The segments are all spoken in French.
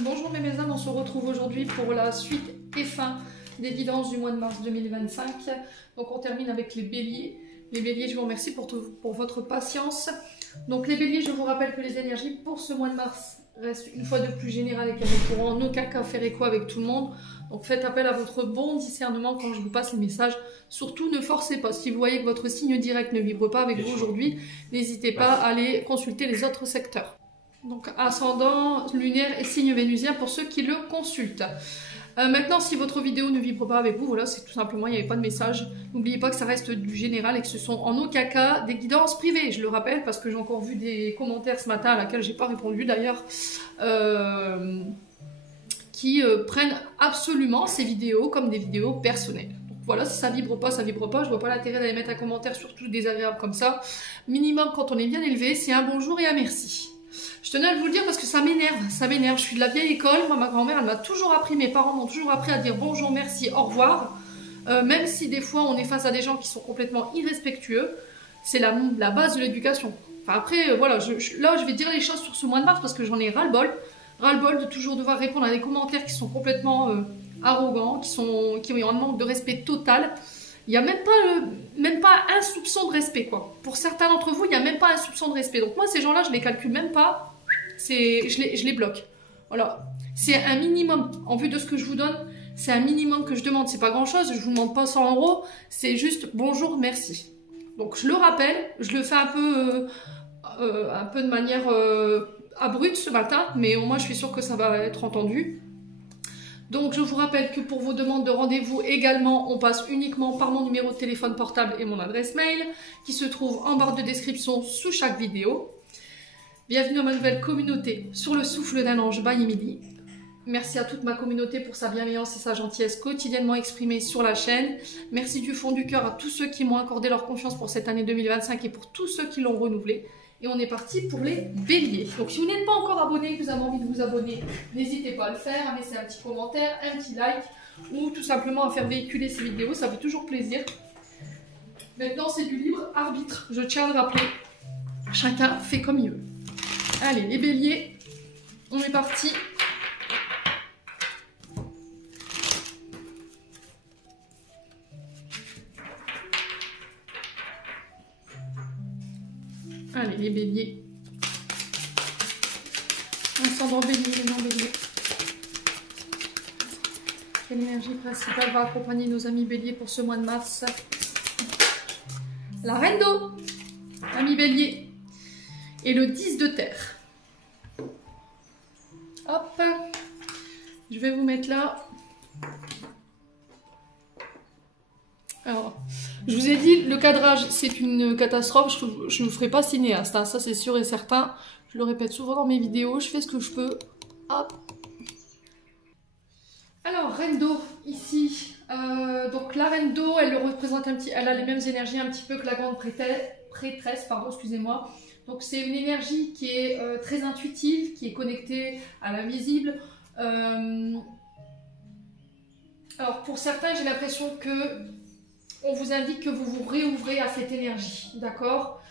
Bonjour mes âmes, on se retrouve aujourd'hui pour la suite et fin des guidances du mois de mars 2025. Donc on termine avec les béliers. Les béliers, je vous remercie pour votre patience. Donc les béliers, je vous rappelle que les énergies pour ce mois de mars restent une fois de plus générales et qu'elles ne pourront en aucun cas faire écho avec tout le monde. Donc faites appel à votre bon discernement quand je vous passe les messages. Surtout ne forcez pas. Si vous voyez que votre signe direct ne vibre pas avec vous aujourd'hui, n'hésitez pas à aller consulter les autres secteurs. Donc ascendant, lunaire et signe vénusien pour ceux qui le consultent. Maintenant, si votre vidéo ne vibre pas avec vous, voilà, c'est tout simplement, il n'y avait pas de message. N'oubliez pas que ça reste du général et que ce sont en aucun cas des guidances privées. Je le rappelle parce que j'ai encore vu des commentaires ce matin à laquelle j'ai pas répondu d'ailleurs, qui prennent absolument ces vidéos comme des vidéos personnelles. Donc voilà, si ça vibre pas, ça vibre pas. Je vois pas l'intérêt d'aller mettre un commentaire surtout désagréable comme ça. Minimum quand on est bien élevé, c'est un bonjour et un merci. Je tenais à vous le dire parce que ça m'énerve, Je suis de la vieille école, moi ma grand-mère elle m'a toujours appris, mes parents m'ont toujours appris à dire bonjour, merci, au revoir. Même si des fois on est face à des gens qui sont complètement irrespectueux, c'est la base de l'éducation. Enfin après, voilà, là je vais dire les choses sur ce mois de mars parce que j'en ai ras-le-bol. Ras-le-bol de toujours devoir répondre à des commentaires qui sont complètement arrogants, qui ont un manque de respect total. Il n'y a même pas un soupçon de respect, quoi. Pour certains d'entre vous, il n'y a même pas un soupçon de respect. Donc moi, ces gens-là, je les calcule même pas. Je les bloque. Voilà. C'est un minimum. En vue de ce que je vous donne, c'est un minimum que je demande. C'est pas grand-chose. Je vous demande pas 100 €. C'est juste bonjour, merci. Donc je le rappelle. Je le fais un peu de manière abrupte ce matin. Mais au moins, je suis sûre que ça va être entendu. Donc je vous rappelle que pour vos demandes de rendez-vous également, on passe uniquement par mon numéro de téléphone portable et mon adresse mail qui se trouve en barre de description sous chaque vidéo. Bienvenue dans ma nouvelle communauté sur le souffle d'un ange by Emily. Merci à toute ma communauté pour sa bienveillance et sa gentillesse quotidiennement exprimée sur la chaîne. Merci du fond du cœur à tous ceux qui m'ont accordé leur confiance pour cette année 2025 et pour tous ceux qui l'ont renouvelée. Et on est parti pour les béliers. Donc si vous n'êtes pas encore abonné, que vous avez envie de vous abonner, n'hésitez pas à le faire, à laisser un petit commentaire, un petit like, ou tout simplement à faire véhiculer ces vidéos, ça fait toujours plaisir. Maintenant c'est du libre arbitre, je tiens à le rappeler. Chacun fait comme il veut. Allez, les béliers, on est parti. Allez, les béliers. Ascendant bélier, les non-béliers. Quelle énergie principale va accompagner nos amis béliers pour ce mois de mars? La reine d'eau, ami bélier. Et le 10 de terre. Hop. Je vais vous mettre là. Alors, je vous ai dit, le cadrage, c'est une catastrophe. Je ne vous ferai pas cinéaste, hein, ça c'est sûr et certain. Je le répète souvent dans mes vidéos, je fais ce que je peux. Hop. Alors, reine d'eau, ici. Donc la reine d'eau, elle représente elle a les mêmes énergies un petit peu que la grande prêtresse, pardon, excusez-moi. Donc c'est une énergie qui est très intuitive, qui est connectée à l'invisible. Alors pour certains, j'ai l'impression que on vous indique que vous vous réouvrez à cette énergie, d'accord?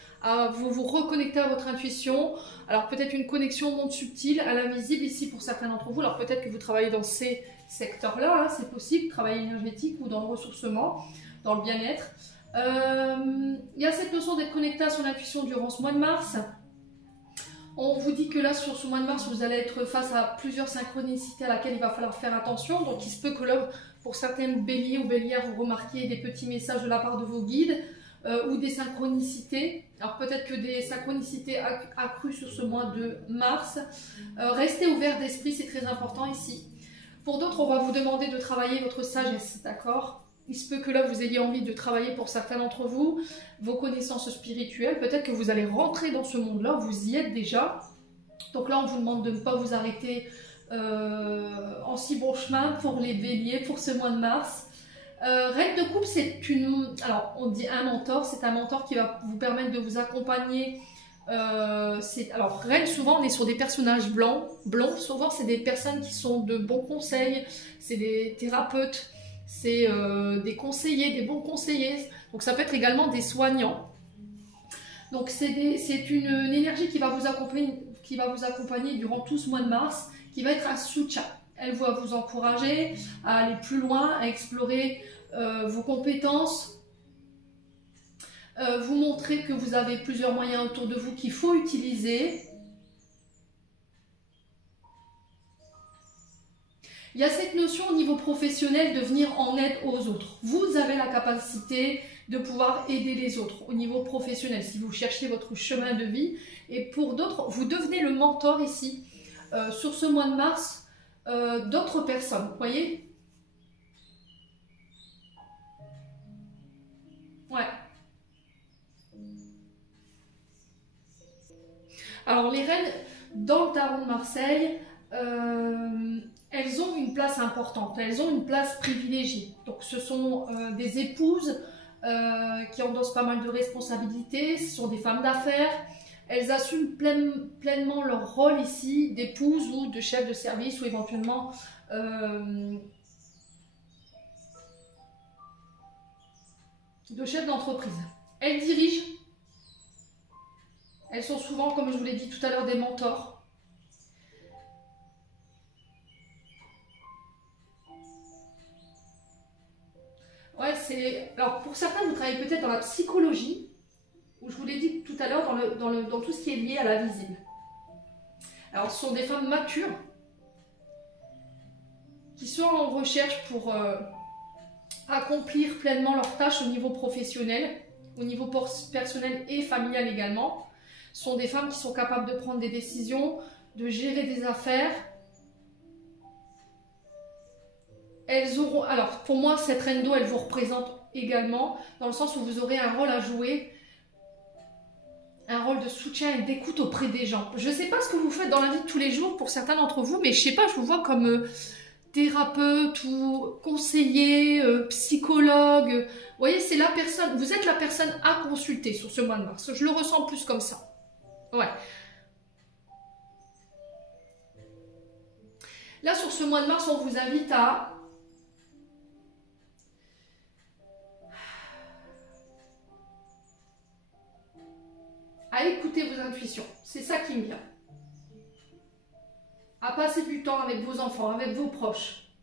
Vous vous reconnectez à votre intuition. Alors peut-être une connexion monde subtil à l'invisible ici pour certains d'entre vous. Alors peut-être que vous travaillez dans ces secteurs-là, hein, c'est possible, travail énergétique ou dans le ressourcement, dans le bien-être. Il y a cette notion d'être connecté à son intuition durant ce mois de mars. On vous dit que là, sur ce mois de mars, vous allez être face à plusieurs synchronicités à laquelle il va falloir faire attention. Donc il se peut que là, pour certains béliers ou bélières, vous remarquiez des petits messages de la part de vos guides ou des synchronicités. Alors peut-être que des synchronicités accrues sur ce mois de mars. Restez ouvert d'esprit, c'est très important ici. Pour d'autres, on va vous demander de travailler votre sagesse, d'accord? Il se peut que là, vous ayez envie de travailler pour certains d'entre vous, vos connaissances spirituelles. Peut-être que vous allez rentrer dans ce monde-là, vous y êtes déjà. Donc là, on vous demande de ne pas vous arrêter en si bon chemin pour les béliers, pour ce mois de mars. Reine de coupe, c'est alors, on dit un mentor, c'est un mentor qui va vous permettre de vous accompagner. Alors, reine, souvent, on est sur des personnages blonds. Souvent, c'est des personnes qui sont de bons conseils, c'est des thérapeutes. C'est des conseillers, des bons conseillers. Donc ça peut être également des soignants. Donc c'est une énergie qui va vous accompagner, qui va vous accompagner durant tout ce mois de mars, qui va être un soutien. Elle va vous encourager à aller plus loin, à explorer vos compétences, vous montrer que vous avez plusieurs moyens autour de vous qu'il faut utiliser. Il y a cette notion au niveau professionnel de venir en aide aux autres. Vous avez la capacité de pouvoir aider les autres au niveau professionnel si vous cherchez votre chemin de vie. Et pour d'autres, vous devenez le mentor ici, sur ce mois de mars, d'autres personnes. Vous voyez? Ouais. Alors les reines, dans le tarot de Marseille, elles ont une place importante, elles ont une place privilégiée. Donc ce sont des épouses qui endossent pas mal de responsabilités, ce sont des femmes d'affaires, elles assument pleinement leur rôle ici d'épouse ou de chef de service ou éventuellement de chef d'entreprise. Elles dirigent, elles sont souvent, comme je vous l'ai dit tout à l'heure, des mentors. Ouais, c'est... Alors, pour certains, vous travaillez peut-être dans la psychologie, ou je vous l'ai dit tout à l'heure, dans tout ce qui est lié à la visible. Alors, ce sont des femmes matures qui sont en recherche pour accomplir pleinement leurs tâches au niveau professionnel, au niveau personnel et familial également. Ce sont des femmes qui sont capables de prendre des décisions, de gérer des affaires. Elles auront, alors pour moi cette reine d'eau elle vous représente également dans le sens où vous aurez un rôle à jouer, un rôle de soutien et d'écoute auprès des gens. Je ne sais pas ce que vous faites dans la vie de tous les jours pour certains d'entre vous, mais je ne sais pas, je vous vois comme thérapeute ou conseiller, psychologue. Vous voyez, c'est la personne, vous êtes la personne à consulter sur ce mois de mars. Je le ressens plus comme ça. Ouais. Là sur ce mois de mars, on vous invite à écouter vos intuitions, c'est ça qui me vient. À passer du temps avec vos enfants, avec vos proches.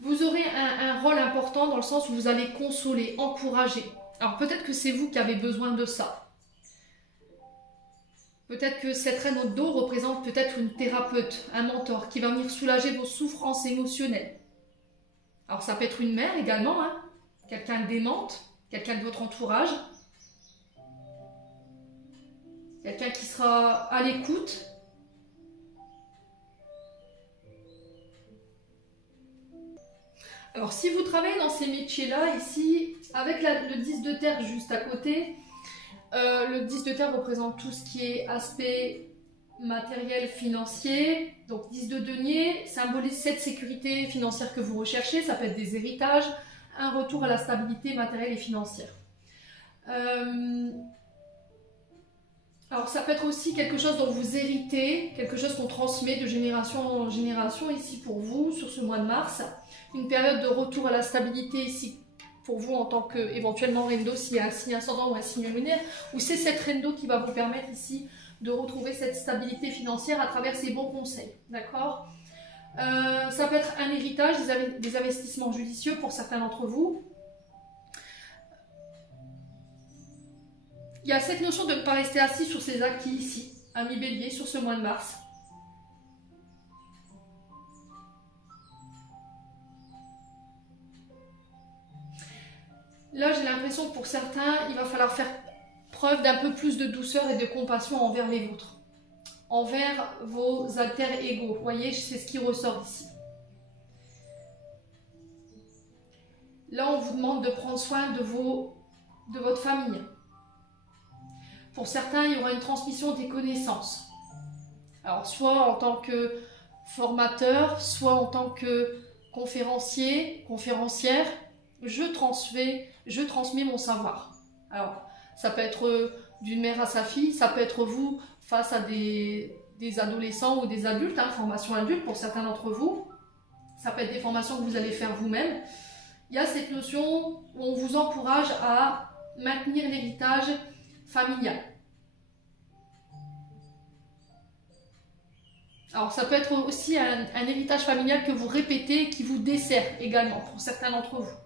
Vous aurez un rôle important dans le sens où vous allez consoler, encourager. Alors peut-être que c'est vous qui avez besoin de ça. Peut-être que cette reine au dos représente peut-être une thérapeute, un mentor qui va venir soulager vos souffrances émotionnelles. Alors ça peut être une mère également, hein, quelqu'un d'aimante, quelqu'un de votre entourage, quelqu'un qui sera à l'écoute. Alors si vous travaillez dans ces métiers-là, ici, avec le 10 de terre juste à côté, le 10 de terre représente tout ce qui est aspect matériel financier. Donc 10 de denier symbolise cette sécurité financière que vous recherchez. Ça peut être des héritages, un retour à la stabilité matérielle et financière. Alors ça peut être aussi quelque chose dont vous héritez, quelque chose qu'on transmet de génération en génération ici pour vous sur ce mois de mars. Une période de retour à la stabilité ici pour vous en tant que éventuellement reine d'eau s'il y a un signe ascendant ou un signe lunaire, ou c'est cette reine d'eau qui va vous permettre ici de retrouver cette stabilité financière à travers ces bons conseils, d'accord? Ça peut être un héritage, des investissements judicieux pour certains d'entre vous. Il y a cette notion de ne pas rester assis sur ses acquis ici, ami bélier, sur ce mois de mars. Là, j'ai l'impression que pour certains, il va falloir faire preuve d'un peu plus de douceur et de compassion envers les vôtres, envers vos alter-ego. Vous voyez, c'est ce qui ressort ici. Là, on vous demande de prendre soin de votre famille. Pour certains, il y aura une transmission des connaissances. Alors, soit en tant que formateur, soit en tant que conférencier, conférencière, je transmets mon savoir. Alors, ça peut être d'une mère à sa fille, ça peut être vous face à des adolescents ou des adultes, hein, formation adulte pour certains d'entre vous. Ça peut être des formations que vous allez faire vous-même. il y a cette notion où on vous encourage à maintenir l'héritage familial. Alors ça peut être aussi un héritage familial que vous répétez, qui vous dessert également pour certains d'entre vous.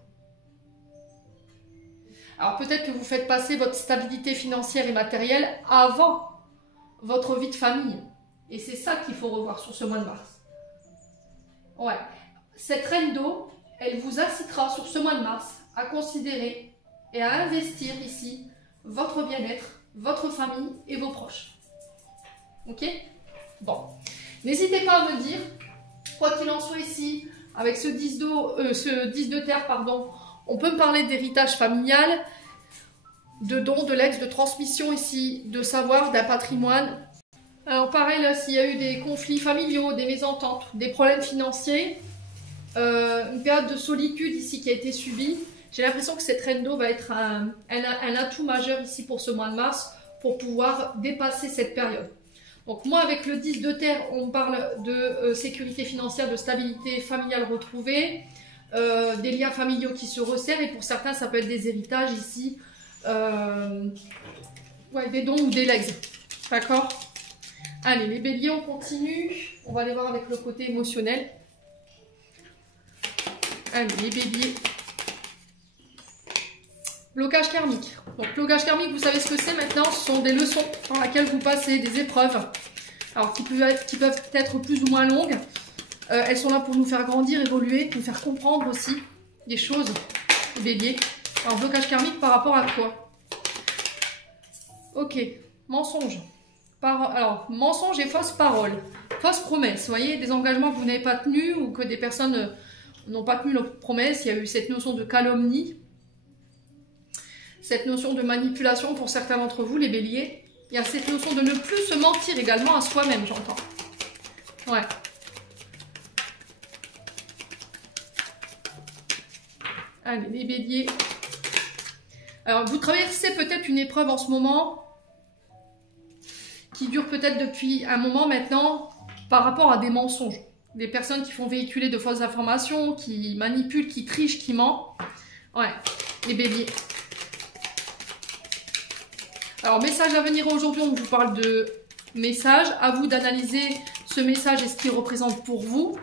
Alors peut-être que vous faites passer votre stabilité financière et matérielle avant votre vie de famille. Et c'est ça qu'il faut revoir sur ce mois de mars. Ouais. Cette reine d'eau, elle vous incitera sur ce mois de mars à considérer et à investir ici votre bien-être, votre famille et vos proches. Ok? Bon. N'hésitez pas à me dire, quoi qu'il en soit ici, avec ce 10 de terre, pardon, on peut me parler d'héritage familial, de dons, de legs, de transmission ici, de savoir, d'un patrimoine. Alors pareil, là, s'il y a eu des conflits familiaux, des mésententes, des problèmes financiers, une période de solitude ici qui a été subie, j'ai l'impression que cette reine d'eau va être un atout majeur ici pour ce mois de mars, pour pouvoir dépasser cette période. Donc moi, avec le 10 de terre, on parle de sécurité financière, de stabilité familiale retrouvée, des liens familiaux qui se resserrent, et pour certains, ça peut être des héritages ici, ouais, des dons ou des legs. D'accord? Allez, les béliers, on continue. On va aller voir avec le côté émotionnel. Allez, les béliers. Blocage karmique. Donc, blocage karmique, vous savez ce que c'est maintenant? Ce sont des leçons par lesquelles vous passez, des épreuves. Alors, qui peuvent être plus ou moins longues. Elles sont là pour nous faire grandir, évoluer, nous faire comprendre aussi des choses, les béliers. Alors, blocage karmique par rapport à quoi? Ok, mensonge. Alors, mensonge et fausse parole. Fausse promesse, vous voyez, des engagements que vous n'avez pas tenus ou que des personnes n'ont pas tenu leurs promesses. Il y a eu cette notion de calomnie, cette notion de manipulation pour certains d'entre vous, les béliers. Il y a cette notion de ne plus se mentir également à soi-même, j'entends. Ouais. Allez, les béliers. Alors, vous traversez peut-être une épreuve en ce moment qui dure peut-être depuis un moment maintenant par rapport à des mensonges. Des personnes qui font véhiculer de fausses informations, qui manipulent, qui trichent, qui mentent. Ouais, les béliers. Alors, message à venir aujourd'hui, on vous parle de message. À vous d'analyser ce message et ce qu'il représente pour vous.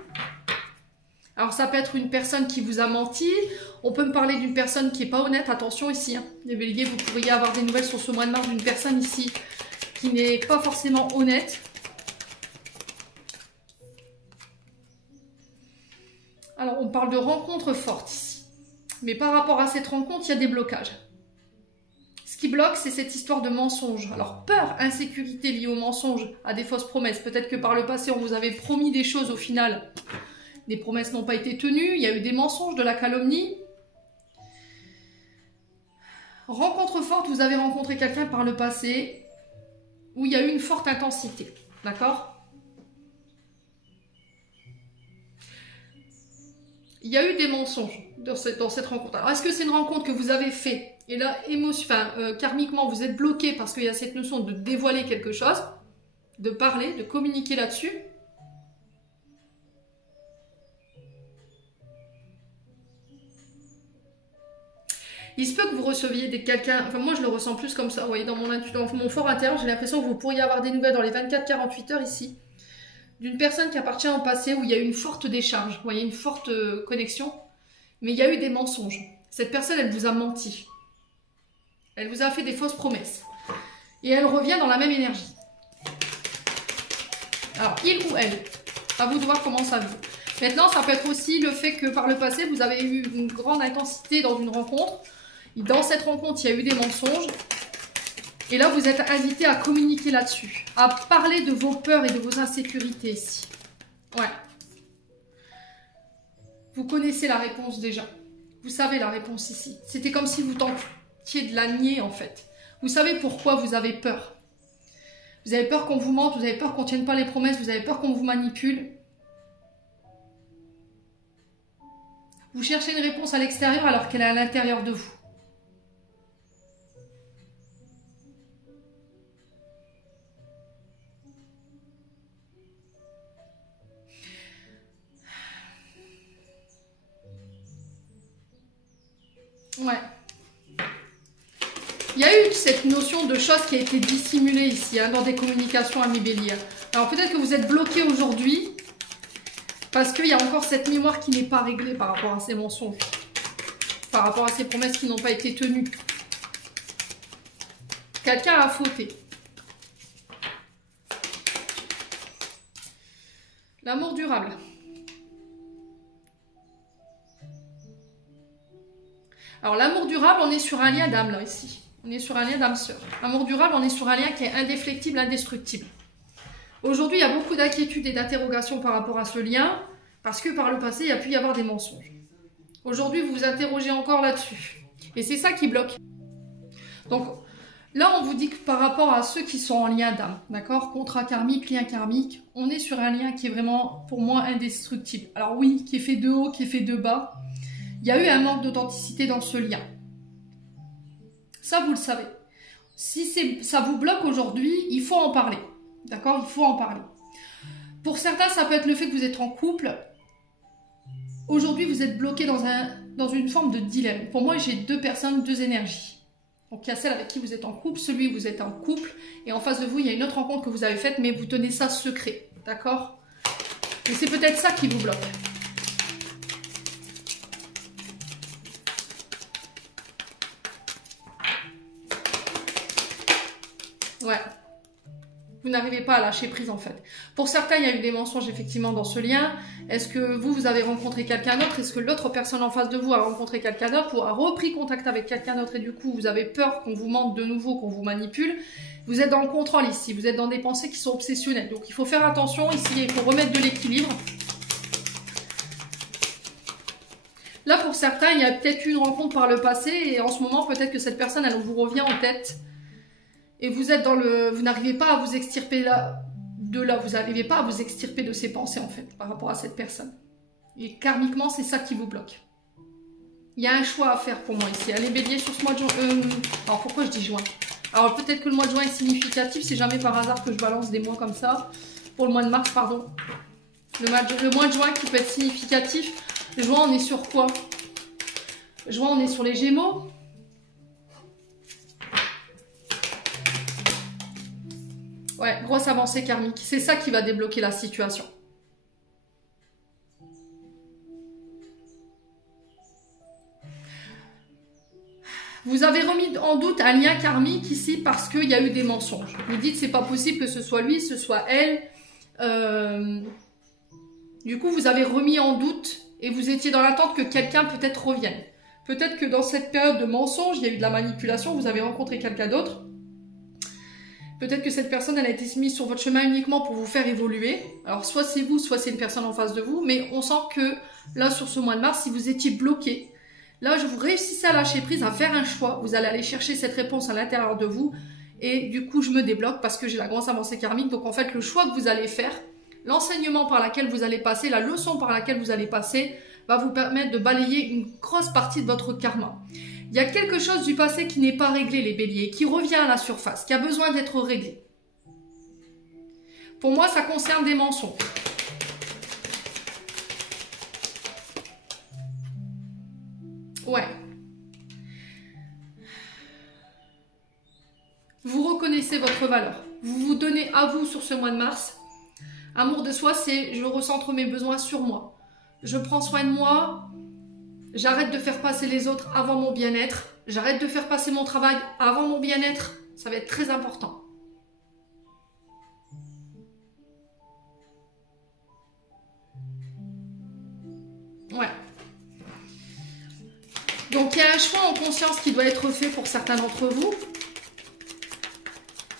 Alors, ça peut être une personne qui vous a menti. On peut me parler d'une personne qui n'est pas honnête. Attention ici, hein. Les béliers, vous pourriez avoir des nouvelles sur ce mois de mars d'une personne ici qui n'est pas forcément honnête. Alors, on parle de rencontres fortes ici. Mais par rapport à cette rencontre, il y a des blocages. Ce qui bloque, c'est cette histoire de mensonge. Alors, peur, insécurité liée au mensonge, à des fausses promesses. Peut-être que par le passé, on vous avait promis des choses, au final, les promesses n'ont pas été tenues. Il y a eu des mensonges, de la calomnie. Rencontre forte, vous avez rencontré quelqu'un par le passé où il y a eu une forte intensité. D'accord? Il y a eu des mensonges dans cette rencontre. Alors, est-ce que c'est une rencontre que vous avez faite et là, karmiquement, vous êtes bloqué parce qu'il y a cette notion de dévoiler quelque chose, de parler, de communiquer là-dessus? Il se peut que vous receviez quelqu'un, enfin moi je le ressens plus comme ça, vous voyez, dans mon fort intérieur, j'ai l'impression que vous pourriez avoir des nouvelles dans les 24-48 heures ici, d'une personne qui appartient au passé où il y a eu une forte décharge, vous voyez, une forte connexion, mais il y a eu des mensonges. Cette personne, elle vous a menti. Elle vous a fait des fausses promesses. Et elle revient dans la même énergie. Alors, il ou elle, à vous de voir comment ça vit. Maintenant, ça peut être aussi le fait que par le passé, vous avez eu une grande intensité dans une rencontre. Dans cette rencontre, il y a eu des mensonges. Et là, vous êtes invité à communiquer là-dessus. À parler de vos peurs et de vos insécurités ici. Ouais. Vous connaissez la réponse déjà. Vous savez la réponse ici. C'était comme si vous tentiez de la nier en fait. Vous savez pourquoi vous avez peur. Vous avez peur qu'on vous mente, vous avez peur qu'on ne tienne pas les promesses, vous avez peur qu'on vous manipule. Vous cherchez une réponse à l'extérieur alors qu'elle est à l'intérieur de vous. Ouais. Il y a eu cette notion de chose qui a été dissimulée ici, hein, dans des communications, amis Bélier. Alors peut-être que vous êtes bloqué aujourd'hui parce qu'il y a encore cette mémoire qui n'est pas réglée par rapport à ces mensonges, par rapport à ces promesses qui n'ont pas été tenues. Quelqu'un a fauté. L'amour durable. Alors l'amour durable, on est sur un lien d'âme là, ici. On est sur un lien d'âme-sœur. L'amour durable, on est sur un lien qui est indéflectible, indestructible. Aujourd'hui, il y a beaucoup d'inquiétudes et d'interrogations par rapport à ce lien, parce que par le passé, il y a pu y avoir des mensonges. Aujourd'hui, vous vous interrogez encore là-dessus. Et c'est ça qui bloque. Donc là, on vous dit que par rapport à ceux qui sont en lien d'âme, d'accord, contrat karmique, lien karmique, on est sur un lien qui est vraiment, pour moi, indestructible. Alors oui, qui est fait de haut, qui est fait de bas. Il y a eu un manque d'authenticité dans ce lien. Ça, vous le savez. Si ça vous bloque aujourd'hui, il faut en parler. D'accord? Il faut en parler. Pour certains, ça peut être le fait que vous êtes en couple. Aujourd'hui, vous êtes bloqué dans une forme de dilemme. Pour moi, j'ai deux personnes, deux énergies. Donc, il y a celle avec qui vous êtes en couple, celui où vous êtes en couple. Et en face de vous, il y a une autre rencontre que vous avez faite, mais vous tenez ça secret. D'accord? Et c'est peut-être ça qui vous bloque. Ouais. Vous n'arrivez pas à lâcher prise en fait. Pour certains, il y a eu des mensonges effectivement dans ce lien. Est-ce que vous avez rencontré quelqu'un d'autre? Est-ce que l'autre personne en face de vous a rencontré quelqu'un d'autre ou a repris contact avec quelqu'un d'autre et du coup vous avez peur qu'on vous mente de nouveau, qu'on vous manipule? Vous êtes dans le contrôle ici, vous êtes dans des pensées qui sont obsessionnelles. Donc il faut faire attention ici, il faut remettre de l'équilibre. Là pour certains, il y a peut-être eu une rencontre par le passé et en ce moment peut-être que cette personne elle vous revient en tête. Et vous êtes dans le... Vous n'arrivez pas à vous extirper de là. Vous n'arrivez pas à vous extirper de ces pensées, en fait, par rapport à cette personne. Et karmiquement, c'est ça qui vous bloque. Il y a un choix à faire pour moi ici. Allez, Bélier, sur ce mois de juin... Alors, pourquoi je dis juin? Alors, peut-être que le mois de juin est significatif. C'est jamais par hasard que je balance des mois comme ça. Pour le mois de mars, pardon. Le mois de juin qui peut être significatif. Juin, on est sur quoi? Juin, on est sur les Gémeaux. Ouais, grosse avancée karmique. C'est ça qui va débloquer la situation. Vous avez remis en doute un lien karmique ici parce qu'il y a eu des mensonges. Vous dites c'est pas possible que ce soit lui, ce soit elle. Du coup, vous avez remis en doute et vous étiez dans l'attente que quelqu'un peut-être revienne. Peut-être que dans cette période de mensonges, il y a eu de la manipulation, vous avez rencontré quelqu'un d'autre. Peut-être que cette personne, elle a été mise sur votre chemin uniquement pour vous faire évoluer. Alors, soit c'est vous, soit c'est une personne en face de vous. Mais on sent que là, sur ce mois de mars, si vous étiez bloqué, là, je vous réussissez à lâcher prise, à faire un choix. Vous allez aller chercher cette réponse à l'intérieur de vous. Et du coup, je me débloque parce que j'ai la grosse avancée karmique. Donc, en fait, le choix que vous allez faire, l'enseignement par lequel vous allez passer, la leçon par laquelle vous allez passer, va vous permettre de balayer une grosse partie de votre karma. Il y a quelque chose du passé qui n'est pas réglé, les béliers, qui revient à la surface, qui a besoin d'être réglé. Pour moi, ça concerne des mensonges. Ouais. Vous reconnaissez votre valeur. Vous vous donnez à vous sur ce mois de mars. Amour de soi, c'est je recentre mes besoins sur moi. Je prends soin de moi. J'arrête de faire passer les autres avant mon bien-être. J'arrête de faire passer mon travail avant mon bien-être. Ça va être très important. Ouais. Donc, il y a un choix en conscience qui doit être fait pour certains d'entre vous.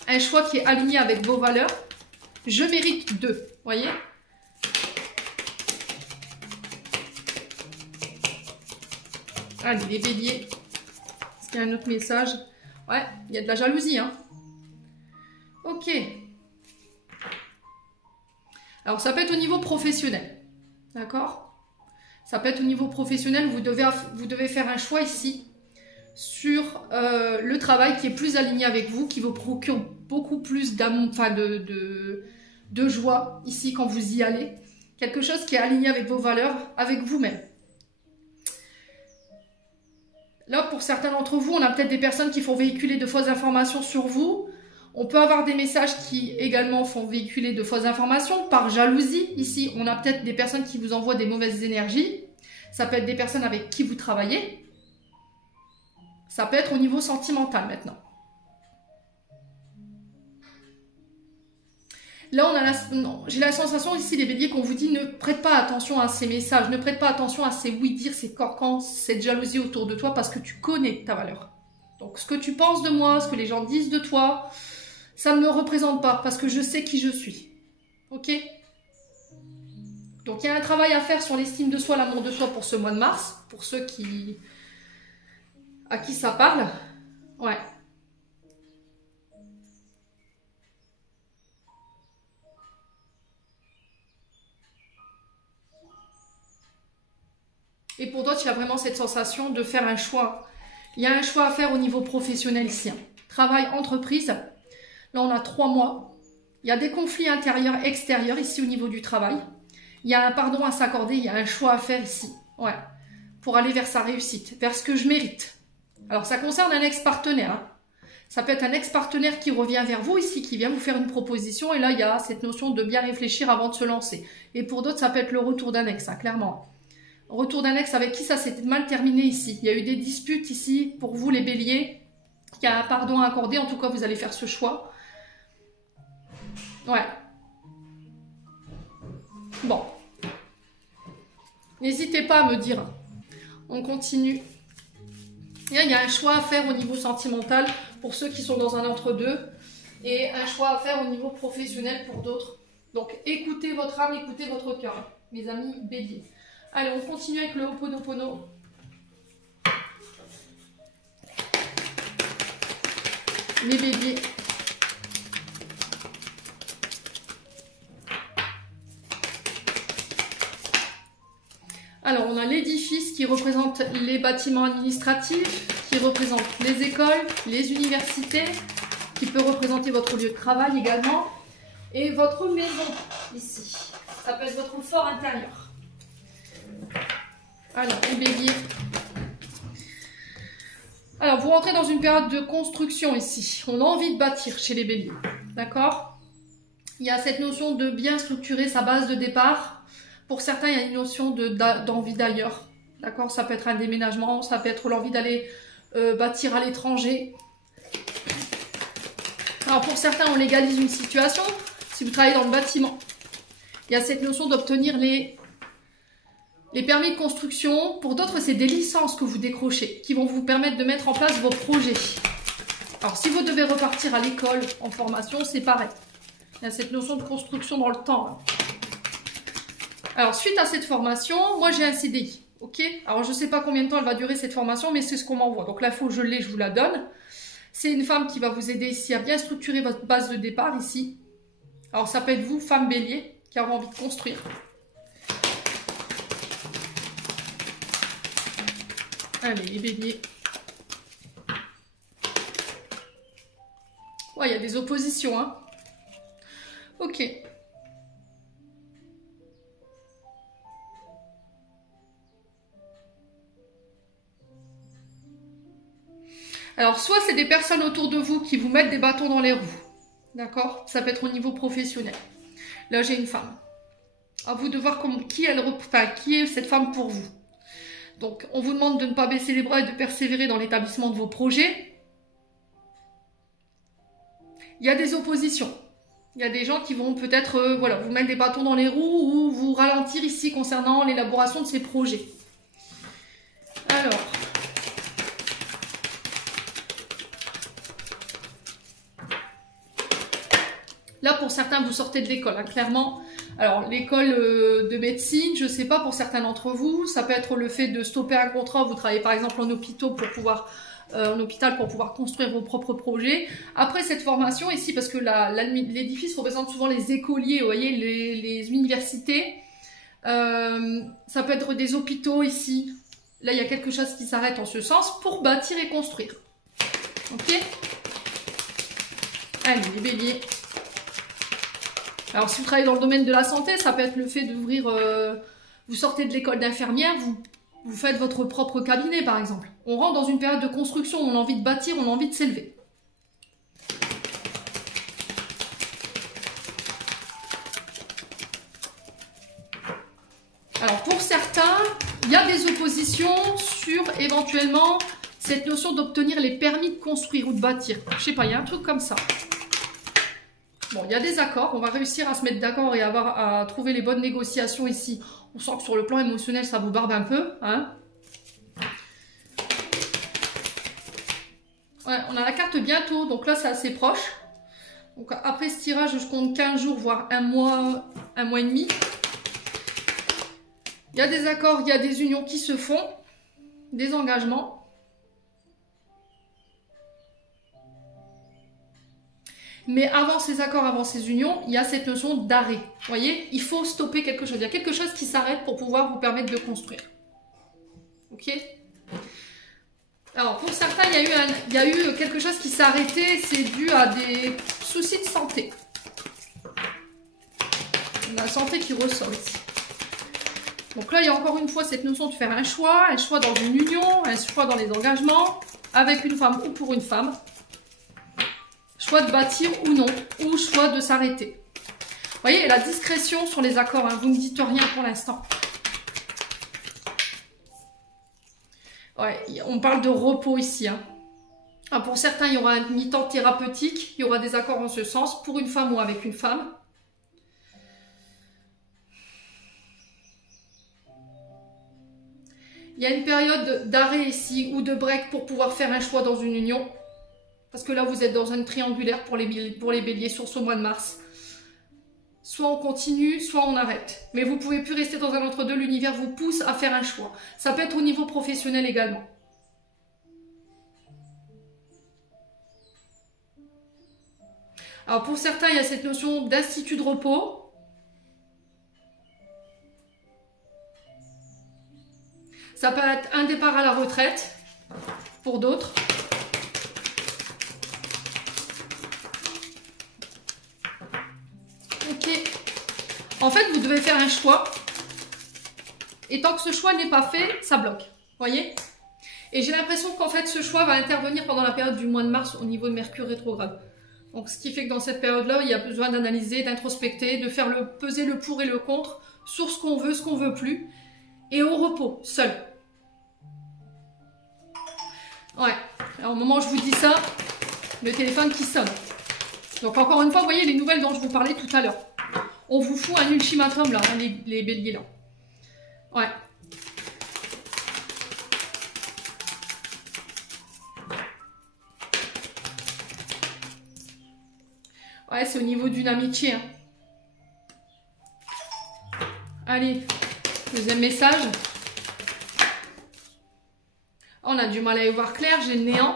Un choix qui est aligné avec vos valeurs. Je mérite d'eux. Voyez ? Allez, les béliers. Est-ce qu'il y a un autre message? Ouais, il y a de la jalousie, hein. Ok. Alors, ça peut être au niveau professionnel. D'accord? Ça peut être au niveau professionnel. Vous devez faire un choix ici sur le travail qui est plus aligné avec vous, qui vous procure beaucoup plus d'amour, enfin de joie ici quand vous y allez. Quelque chose qui est aligné avec vos valeurs, avec vous-même. Là, pour certains d'entre vous, on a peut-être des personnes qui font véhiculer de fausses informations sur vous. On peut avoir des messages qui également font véhiculer de fausses informations par jalousie. Ici, on a peut-être des personnes qui vous envoient des mauvaises énergies. Ça peut être des personnes avec qui vous travaillez. Ça peut être au niveau sentimental maintenant. Là, j'ai la sensation ici, les béliers, qu'on vous dit ne prête pas attention à ces messages, ne prête pas attention à ces oui-dire, ces corcans, cette jalousie autour de toi parce que tu connais ta valeur. Donc, ce que tu penses de moi, ce que les gens disent de toi, ça ne me représente pas parce que je sais qui je suis. Ok? Donc, il y a un travail à faire sur l'estime de soi, l'amour de soi pour ce mois de mars, pour ceux à qui ça parle. Ouais. Et pour d'autres, il y a vraiment cette sensation de faire un choix. Il y a un choix à faire au niveau professionnel ici. Travail, entreprise. Là, on a 3 mois. Il y a des conflits intérieurs, extérieurs ici au niveau du travail. Il y a un pardon à s'accorder. Il y a un choix à faire ici. Ouais. Pour aller vers sa réussite, vers ce que je mérite. Alors, ça concerne un ex-partenaire. Hein. Ça peut être un ex-partenaire qui revient vers vous ici, qui vient vous faire une proposition. Et là, il y a cette notion de bien réfléchir avant de se lancer. Et pour d'autres, ça peut être le retour d'un ex, hein, clairement. Retour d'un ex avec qui ça s'est mal terminé ici. Il y a eu des disputes ici pour vous les béliers. Il y a un pardon à accorder. En tout cas, vous allez faire ce choix. Ouais. Bon. N'hésitez pas à me dire. On continue. Il y a un choix à faire au niveau sentimental pour ceux qui sont dans un entre-deux. Et un choix à faire au niveau professionnel pour d'autres. Donc, écoutez votre âme, écoutez votre cœur, mes amis béliers. Allez, on continue avec le Ho'oponopono. Les béliers. Alors, on a l'édifice qui représente les bâtiments administratifs, qui représente les écoles, les universités, qui peut représenter votre lieu de travail également, et votre maison, ici. Ça peut être votre fort intérieur. Alors, les béliers. Alors, vous rentrez dans une période de construction ici. On a envie de bâtir chez les béliers. D'accord? Il y a cette notion de bien structurer sa base de départ. Pour certains, il y a une notion d'envie d'ailleurs. D'accord? Ça peut être un déménagement, ça peut être l'envie d'aller bâtir à l'étranger. Alors, pour certains, on légalise une situation. Si vous travaillez dans le bâtiment, il y a cette notion d'obtenir les permis de construction. Pour d'autres, c'est des licences que vous décrochez qui vont vous permettre de mettre en place vos projets. Alors, si vous devez repartir à l'école en formation, c'est pareil. Il y a cette notion de construction dans le temps. Hein. Alors, suite à cette formation, moi, j'ai un CDI. Ok? Alors, je ne sais pas combien de temps elle va durer cette formation, mais c'est ce qu'on m'envoie. Donc, l'info, je l'ai, je vous la donne. C'est une femme qui va vous aider ici à bien structurer votre base de départ ici. Alors, ça peut être vous, femme bélier, qui avez envie de construire. Allez, les béliers. Ouais, il y a des oppositions, hein. Ok. Alors, soit c'est des personnes autour de vous qui vous mettent des bâtons dans les roues. D'accord? Ça peut être au niveau professionnel. Là, j'ai une femme. À vous de voir qui est cette femme pour vous. Donc, on vous demande de ne pas baisser les bras et de persévérer dans l'établissement de vos projets. Il y a des oppositions. Il y a des gens qui vont peut-être vous mettre des bâtons dans les roues ou vous ralentir ici concernant l'élaboration de ces projets. Alors, là, pour certains, vous sortez de l'école, hein, clairement. Alors, l'école de médecine, je ne sais pas, pour certains d'entre vous, ça peut être le fait de stopper un contrat. Vous travaillez par exemple en hôpital pour pouvoir construire vos propres projets. Après cette formation ici, parce que l'édifice représente souvent les écoliers, vous voyez, les universités. Ça peut être des hôpitaux ici. Là, il y a quelque chose qui s'arrête en ce sens pour bâtir et construire. Ok? Allez, les béliers. Alors, si vous travaillez dans le domaine de la santé, ça peut être le fait d'ouvrir... vous sortez de l'école d'infirmière, Vous faites votre propre cabinet, par exemple. On rentre dans une période de construction, on a envie de bâtir, on a envie de s'élever. Alors, pour certains, il y a des oppositions sur, éventuellement, cette notion d'obtenir les permis de construire ou de bâtir. Je sais pas, il y a un truc comme ça. Bon, il y a des accords, on va réussir à se mettre d'accord et à trouver les bonnes négociations ici. On sent que sur le plan émotionnel, ça vous barbe un peu, hein. Ouais, on a la carte bientôt, donc là, c'est assez proche. Donc après ce tirage, je compte 15 jours, voire un mois et demi. Il y a des accords, il y a des unions qui se font, des engagements. Mais avant ces accords, avant ces unions, il y a cette notion d'arrêt. Vous voyez, il faut stopper quelque chose. Il y a quelque chose qui s'arrête pour pouvoir vous permettre de construire. Ok? Alors, pour certains, il y a eu quelque chose qui s'est arrêté. C'est dû à des soucis de santé. On a la santé qui ressort ici. Donc là, il y a encore une fois cette notion de faire un choix dans une union, un choix dans les engagements, avec une femme ou pour une femme. Choix de bâtir ou non, ou choix de s'arrêter. Vous voyez, la discrétion sur les accords, hein, vous ne dites rien pour l'instant. Ouais, on parle de repos ici. Hein. Ah, pour certains, il y aura un mi-temps thérapeutique, il y aura des accords en ce sens, pour une femme ou avec une femme. Il y a une période d'arrêt ici, ou de break pour pouvoir faire un choix dans une union. Parce que là, vous êtes dans une triangulaire pour les béliers sur ce mois de mars. Soit on continue, soit on arrête. Mais vous ne pouvez plus rester dans un entre-deux. L'univers vous pousse à faire un choix. Ça peut être au niveau professionnel également. Alors pour certains, il y a cette notion d'institut de repos. Ça peut être un départ à la retraite pour d'autres. En fait, vous devez faire un choix. Et tant que ce choix n'est pas fait, ça bloque. Voyez? Et j'ai l'impression qu'en fait, ce choix va intervenir pendant la période du mois de mars au niveau de Mercure rétrograde. Donc, ce qui fait que dans cette période-là, il y a besoin d'analyser, d'introspecter, de faire peser le pour et le contre sur ce qu'on veut plus. Et au repos, seul. Ouais. Alors, au moment où je vous dis ça, le téléphone qui sonne. Donc, encore une fois, vous voyez les nouvelles dont je vous parlais tout à l'heure. On vous fout un ultimatum là, hein, les béliers là. Ouais. Ouais, c'est au niveau d'une amitié. Hein. Allez, deuxième message. On a du mal à y voir clair, j'ai le néant.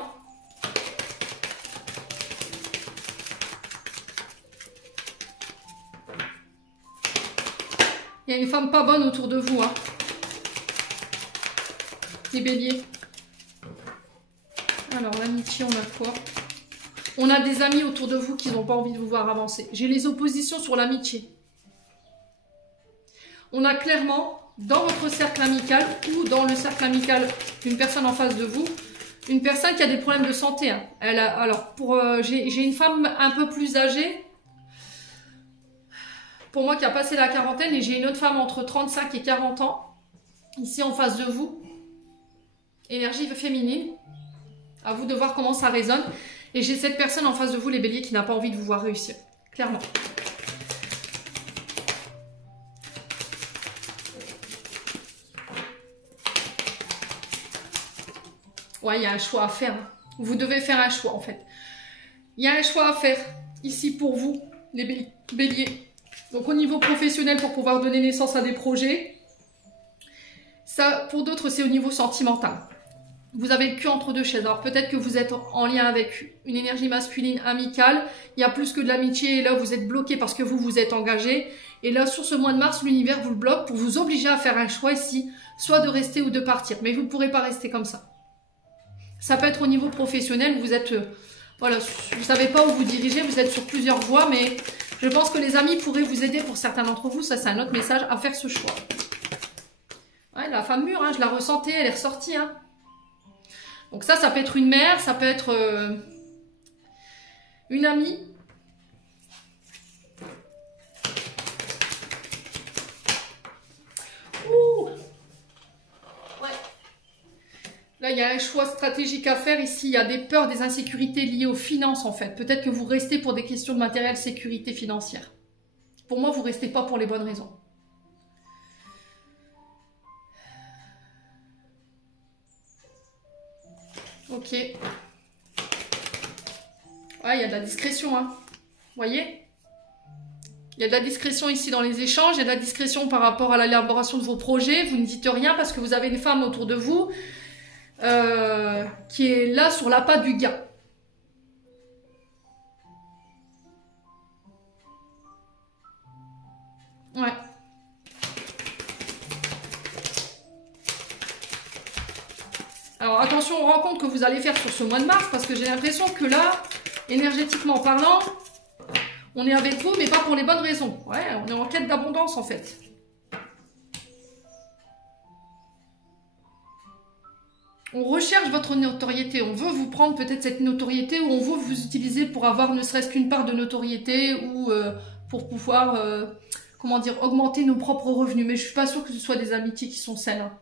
Il y a une femme pas bonne autour de vous, hein. Les béliers. Alors, l'amitié, on a quoi? On a des amis autour de vous qui n'ont pas envie de vous voir avancer. J'ai les oppositions sur l'amitié. On a clairement, dans votre cercle amical ou dans le cercle amical d'une personne en face de vous, une personne qui a des problèmes de santé. Hein. J'ai une femme un peu plus âgée, pour moi qui a passé la quarantaine, et j'ai une autre femme entre 35 et 40 ans, ici en face de vous. Énergie féminine. À vous de voir comment ça résonne. Et j'ai cette personne en face de vous, les béliers, qui n'a pas envie de vous voir réussir. Clairement. Ouais, il y a un choix à faire. Vous devez faire un choix, en fait. Il y a un choix à faire, ici, pour vous, les béliers. Donc, au niveau professionnel, pour pouvoir donner naissance à des projets. Ça, pour d'autres, c'est au niveau sentimental. Vous avez le cul entre deux chaises. Alors, peut-être que vous êtes en lien avec une énergie masculine amicale. Il y a plus que de l'amitié. Et là, vous êtes bloqué parce que vous êtes engagé. Et là, sur ce mois de mars, l'univers vous le bloque pour vous obliger à faire un choix ici. Soit de rester ou de partir. Mais vous ne pourrez pas rester comme ça. Ça peut être au niveau professionnel. Vous êtes... voilà, vous ne savez pas où vous dirigez. Vous êtes sur plusieurs voies. Mais je pense que les amis pourraient vous aider pour certains d'entre vous. Ça, c'est un autre message à faire ce choix. Ouais, la femme mûre, hein, je la ressentais, elle est ressortie. Hein. Donc ça peut être une mère, ça peut être une amie. Ouh. Ouais. Là, il y a un choix stratégique à faire ici. Il y a des peurs, des insécurités liées aux finances, en fait. Peut-être que vous restez pour des questions de matériel, sécurité financière. Pour moi, vous ne restez pas pour les bonnes raisons. Ok. Ouais, il y a de la discrétion, hein. Vous voyez? Il y a de la discrétion ici dans les échanges, il y a de la discrétion par rapport à l'élaboration de vos projets. Vous ne dites rien parce que vous avez une femme autour de vous qui est là sur l'appât du gain. Ouais. Alors attention aux rencontres que vous allez faire sur ce mois de mars parce que j'ai l'impression que là, énergétiquement parlant, on est avec vous mais pas pour les bonnes raisons. Ouais, on est en quête d'abondance en fait. On recherche votre notoriété, on veut vous prendre peut-être cette notoriété ou on veut vous utiliser pour avoir ne serait-ce qu'une part de notoriété ou pour pouvoir, comment dire, augmenter nos propres revenus. Mais je suis pas sûre que ce soit des amitiés qui sont saines. Hein.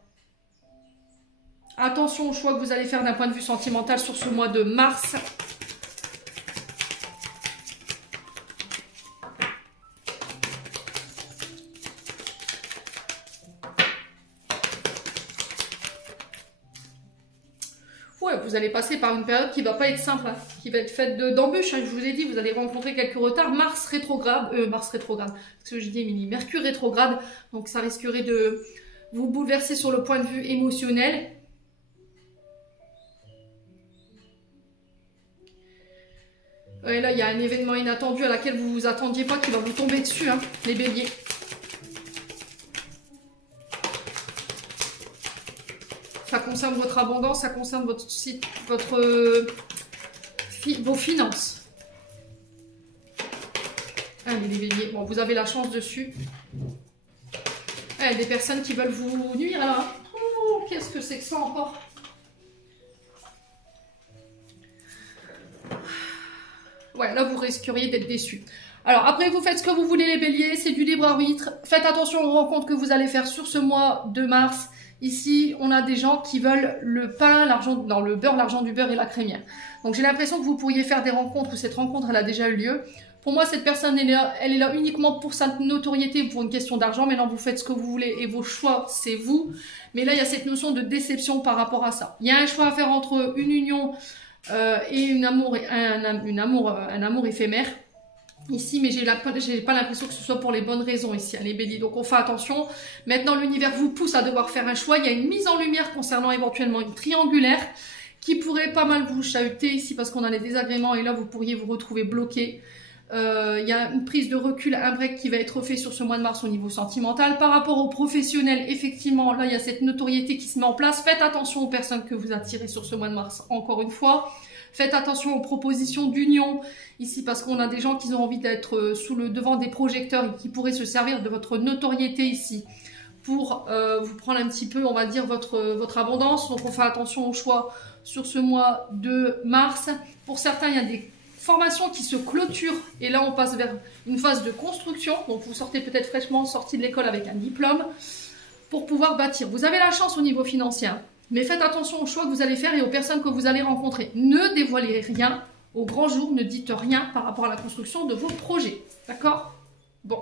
Attention au choix que vous allez faire d'un point de vue sentimental sur ce mois de mars. Ouais, vous allez passer par une période qui va pas être simple, hein, qui va être faite d'embûches. Hein, je vous ai dit, vous allez rencontrer quelques retards. Mars rétrograde, ce que je dis, Émilie, Mercure rétrograde, donc ça risquerait de vous bouleverser sur le point de vue émotionnel. Et là, il y a un événement inattendu à laquelle vous vous attendiez pas qui va vous tomber dessus, hein, les béliers. Ça concerne votre abondance, ça concerne votre site, vos finances. Allez, les béliers. Bon, vous avez la chance dessus. Des personnes qui veulent vous nuire, là. Oh, qu'est-ce que c'est que ça encore? Ouais, là, vous risqueriez d'être déçus. Alors, après, vous faites ce que vous voulez, les béliers. C'est du libre arbitre. Faites attention aux rencontres que vous allez faire sur ce mois de mars. Ici, on a des gens qui veulent le pain, l'argent, dans le beurre, l'argent du beurre et la crémière. Donc, j'ai l'impression que vous pourriez faire des rencontres où cette rencontre, elle a déjà eu lieu. Pour moi, cette personne, elle est là uniquement pour sa notoriété ou pour une question d'argent. Maintenant, vous faites ce que vous voulez et vos choix, c'est vous. Mais là, il y a cette notion de déception par rapport à ça. Il y a un choix à faire entre une union et un amour éphémère. Ici, mais j'ai pas l'impression que ce soit pour les bonnes raisons ici, hein, les béliers. Donc on fait attention. Maintenant, l'univers vous pousse à devoir faire un choix. Il y a une mise en lumière concernant éventuellement une triangulaire qui pourrait pas mal vous chahuter ici parce qu'on a les désagréments et là vous pourriez vous retrouver bloqué. Il y a une prise de recul, un break qui va être fait sur ce mois de mars au niveau sentimental. Par rapport aux professionnels, effectivement, là il y a cette notoriété qui se met en place. Faites attention aux personnes que vous attirez sur ce mois de mars, encore une fois. Faites attention aux propositions d'union ici parce qu'on a des gens qui ont envie d'être sous le devant des projecteurs et qui pourraient se servir de votre notoriété ici pour vous prendre un petit peu, on va dire, votre abondance. Donc on fait attention aux choix sur ce mois de mars. Pour certains, il y a des formations qui se clôturent et là on passe vers une phase de construction. Donc vous sortez peut-être fraîchement sorti de l'école avec un diplôme pour pouvoir bâtir. Vous avez la chance au niveau financier. Mais faites attention aux choix que vous allez faire et aux personnes que vous allez rencontrer. Ne dévoilez rien au grand jour, ne dites rien par rapport à la construction de vos projets. D'accord? Bon.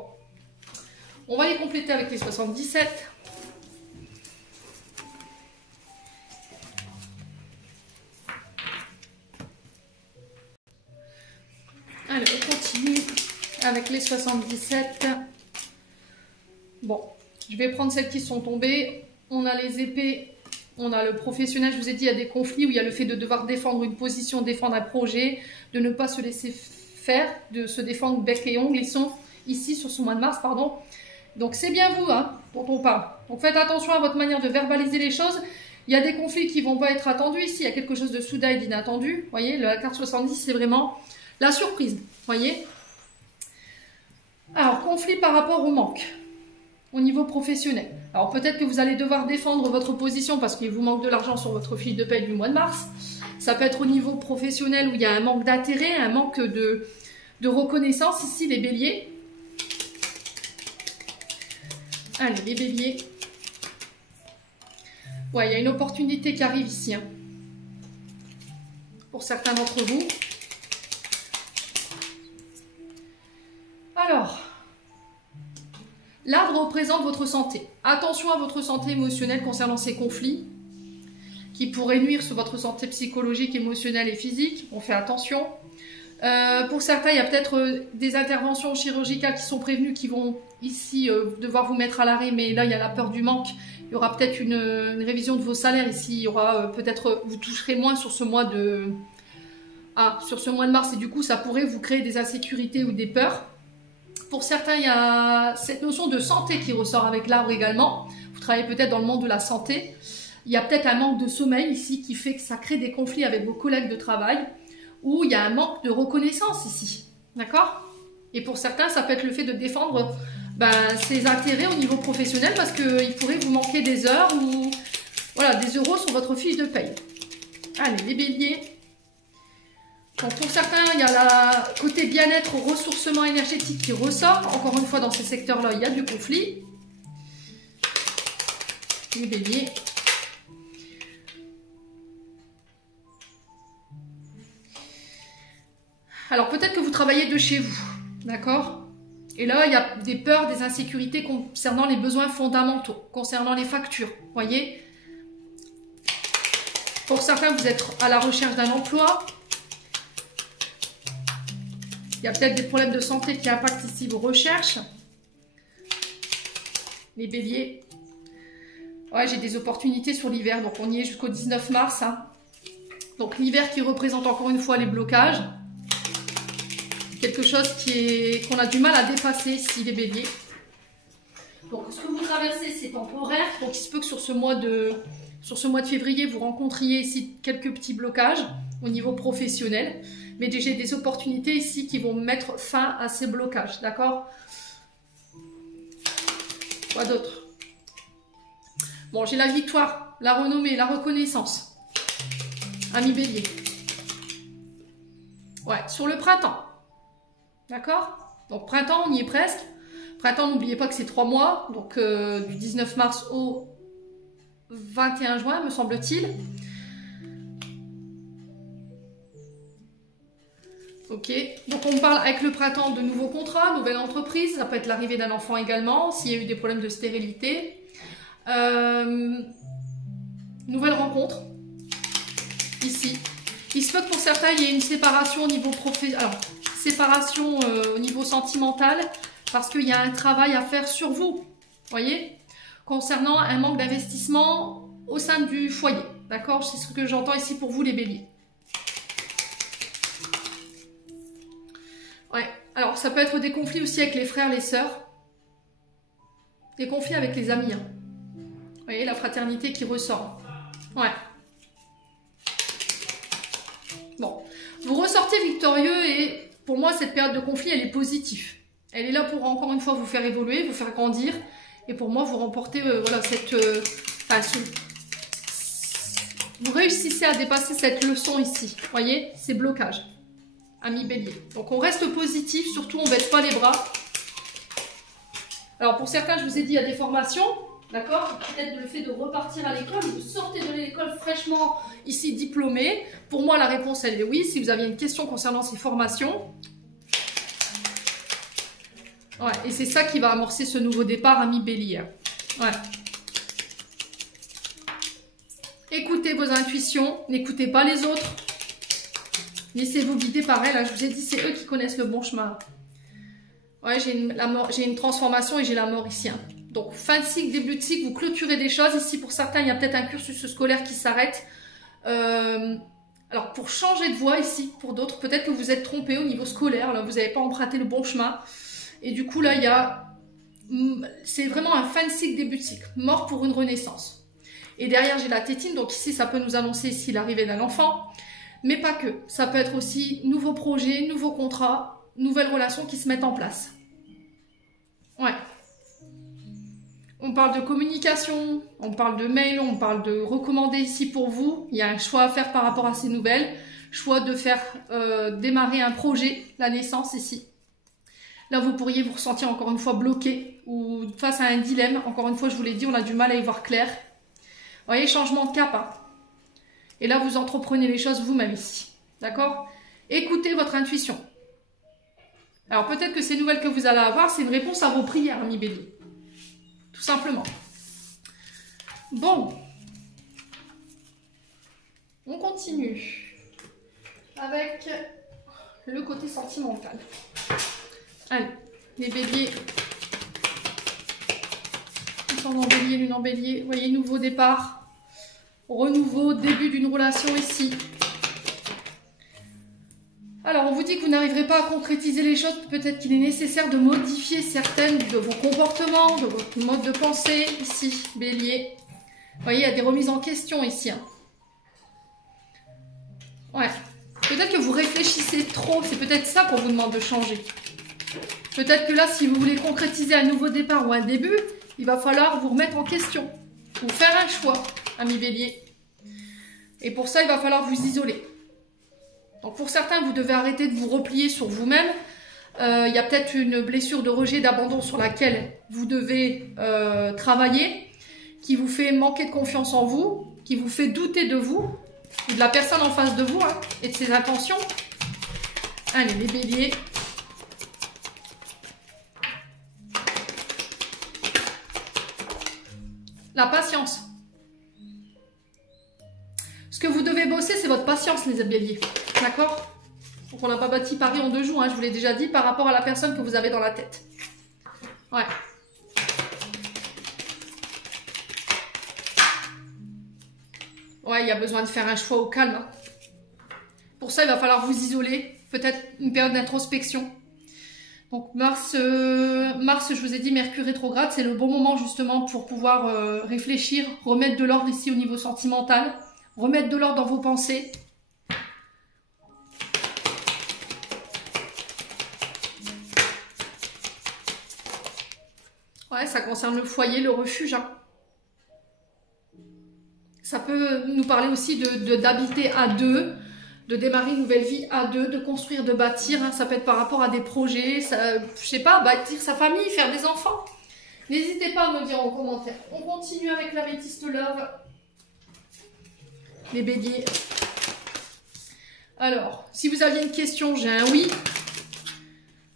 On va les compléter avec les 77. Allez, on continue avec les 77. Bon, je vais prendre celles qui sont tombées. On a les épées. On a le professionnel, je vous ai dit, il y a des conflits où il y a le fait de devoir défendre une position, défendre un projet, de ne pas se laisser faire, de se défendre bec et ongles. Ils sont ici sur ce mois de mars, pardon. Donc c'est bien vous dont on parle. Donc faites attention à votre manière de verbaliser les choses. Il y a des conflits qui vont pas être attendus ici. Il y a quelque chose de soudain et d'inattendu. Vous voyez, la carte 70, c'est vraiment la surprise. Vous voyez. Alors, conflit par rapport au manque, au niveau professionnel. Alors peut-être que vous allez devoir défendre votre position parce qu'il vous manque de l'argent sur votre fiche de paie du mois de mars. Ça peut être au niveau professionnel où il y a un manque d'intérêt, un manque de reconnaissance ici, les béliers. Allez, les béliers. Ouais, il y a une opportunité qui arrive ici. Hein, pour certains d'entre vous. Alors, l'arbre représente votre santé. Attention à votre santé émotionnelle concernant ces conflits qui pourraient nuire sur votre santé psychologique, émotionnelle et physique. On fait attention. Pour certains, il y a peut-être des interventions chirurgicales qui sont prévenues, qui vont ici devoir vous mettre à l'arrêt, mais là, il y a la peur du manque. Il y aura peut-être une révision de vos salaires ici. Il y aura peut-être, vous toucherez moins sur ce mois de... sur ce mois de mars, et du coup, ça pourrait vous créer des insécurités ou des peurs. Pour certains, il y a cette notion de santé qui ressort avec l'arbre également. Vous travaillez peut-être dans le monde de la santé. Il y a peut-être un manque de sommeil ici qui fait que ça crée des conflits avec vos collègues de travail, ou il y a un manque de reconnaissance ici. D'accord? Et pour certains, ça peut être le fait de défendre ses intérêts au niveau professionnel parce qu'il pourrait vous manquer des heures ou voilà, des euros sur votre fiche de paye. Allez, les béliers. Donc pour certains, il y a le côté bien-être, ressourcement énergétique qui ressort. Encore une fois, dans ces secteurs-là, il y a du conflit. Les béliers. Alors peut-être que vous travaillez de chez vous, d'accord? Et là, il y a des peurs, des insécurités concernant les besoins fondamentaux, concernant les factures, voyez? Pour certains, vous êtes à la recherche d'un emploi. Il y a peut-être des problèmes de santé qui impactent ici vos recherches. Les béliers. Ouais, j'ai des opportunités sur l'hiver, donc on y est jusqu'au 19 mars. Hein. Donc l'hiver qui représente encore une fois les blocages. Quelque chose qu'on a du mal à dépasser ici, les béliers. Donc ce que vous traversez, c'est temporaire. Donc il se peut que sur ce mois de février, vous rencontriez ici quelques petits blocages au niveau professionnel. Mais j'ai des opportunités ici qui vont mettre fin à ces blocages, d'accord? Quoi d'autre? Bon, j'ai la victoire, la renommée, la reconnaissance. Ami bélier. Ouais, sur le printemps. D'accord? Donc printemps, on y est presque. Printemps, n'oubliez pas que c'est 3 mois. Donc du 19 mars au 21 juin, me semble-t-il. Ok, donc on parle avec le printemps de nouveaux contrats, nouvelle entreprise, ça peut être l'arrivée d'un enfant également, s'il y a eu des problèmes de stérilité. Nouvelle rencontre, ici. Il se peut que pour certains, il y ait une séparation au niveau au niveau sentimental, parce qu'il y a un travail à faire sur vous, voyez, concernant un manque d'investissement au sein du foyer, d'accord? C'est ce que j'entends ici pour vous les béliers. Ouais, alors ça peut être des conflits aussi avec les frères, les sœurs. Des conflits avec les amis. Hein. Vous voyez, la fraternité qui ressort. Ouais. Bon, vous ressortez victorieux et pour moi, cette période de conflit, elle est positive. Elle est là pour, encore une fois, vous faire évoluer, vous faire grandir. Et pour moi, vous remportez voilà, vous réussissez à dépasser cette leçon ici. Vous voyez, ces blocages. Ami bélier. Donc on reste positif, surtout on ne baisse pas les bras. Alors pour certains, je vous ai dit, il y a des formations, d'accord? Peut-être le fait de repartir à l'école, vous sortez de l'école fraîchement ici diplômé. Pour moi, la réponse, elle est oui. Si vous aviez une question concernant ces formations. Ouais, et c'est ça qui va amorcer ce nouveau départ, ami bélier. Ouais. Écoutez vos intuitions, n'écoutez pas les autres. Laissez-vous guider par elles. Je vous ai dit, c'est eux qui connaissent le bon chemin. Ouais, j'ai une transformation et j'ai la mort ici. Hein. Donc, fin de cycle, début de cycle, vous clôturez des choses. Ici, pour certains, il y a peut-être un cursus scolaire qui s'arrête. Alors, pour changer de voie ici, pour d'autres, peut-être que vous êtes trompé au niveau scolaire. Là, vous n'avez pas emprunté le bon chemin. Et du coup, là, il y a... C'est vraiment un fin de cycle, début de cycle. Mort pour une renaissance. Et derrière, j'ai la tétine. Donc ici, ça peut nous annoncer ici l'arrivée d'un enfant. Mais pas que. Ça peut être aussi nouveaux projets, nouveaux contrats, nouvelles relations qui se mettent en place. Ouais. On parle de communication, on parle de mail, on parle de recommander ici pour vous. Il y a un choix à faire par rapport à ces nouvelles. Choix de faire démarrer un projet, la naissance ici. Là, vous pourriez vous ressentir encore une fois bloqué ou face à un dilemme. Encore une fois, je vous l'ai dit, on a du mal à y voir clair. Vous voyez, changement de cap. Hein. Et là, vous entreprenez les choses vous-même ici. D'accord? Écoutez votre intuition. Alors, peut-être que ces nouvelles que vous allez avoir, c'est une réponse à vos prières, ami Bélier. Tout simplement. Bon. On continue avec le côté sentimental. Allez, les béliers. Ascendant bélier, lune en bélier. Vous voyez, nouveau départ. Renouveau, début d'une relation ici. Alors, on vous dit que vous n'arriverez pas à concrétiser les choses. Peut-être qu'il est nécessaire de modifier certaines de vos comportements, de votre mode de pensée, ici, bélier. Vous voyez, il y a des remises en question ici. Hein. Ouais. Peut-être que vous réfléchissez trop. C'est peut-être ça qu'on vous demande de changer. Peut-être que là, si vous voulez concrétiser un nouveau départ ou un début, il va falloir vous remettre en question. Ou faire un choix, ami bélier. Et pour ça, il va falloir vous isoler. Donc pour certains, vous devez arrêter de vous replier sur vous-même. Il y a peut-être une blessure de rejet, d'abandon sur laquelle vous devez travailler, qui vous fait manquer de confiance en vous, qui vous fait douter de vous, ou de la personne en face de vous, hein, et de ses intentions. Allez, les béliers. La patience. Ce que vous devez bosser, c'est votre patience, les béliers. D'accord? Donc on n'a pas bâti Paris en 2 jours, hein, je vous l'ai déjà dit, par rapport à la personne que vous avez dans la tête. Ouais. Ouais, il y a besoin de faire un choix au calme. Hein. Pour ça, il va falloir vous isoler. Peut-être une période d'introspection. Donc Mars, je vous ai dit, Mercure rétrograde, c'est le bon moment justement pour pouvoir réfléchir, remettre de l'ordre ici au niveau sentimental, remettre de l'ordre dans vos pensées. Ouais, ça concerne le foyer, le refuge. Hein. Ça peut nous parler aussi d'habiter à deux, de démarrer une nouvelle vie à deux, de construire, de bâtir. Hein. Ça peut être par rapport à des projets, ça, je sais pas, bâtir sa famille, faire des enfants. N'hésitez pas à me dire en commentaire. On continue avec l'améthyste love. Les béliers. Alors, si vous aviez une question, j'ai un oui.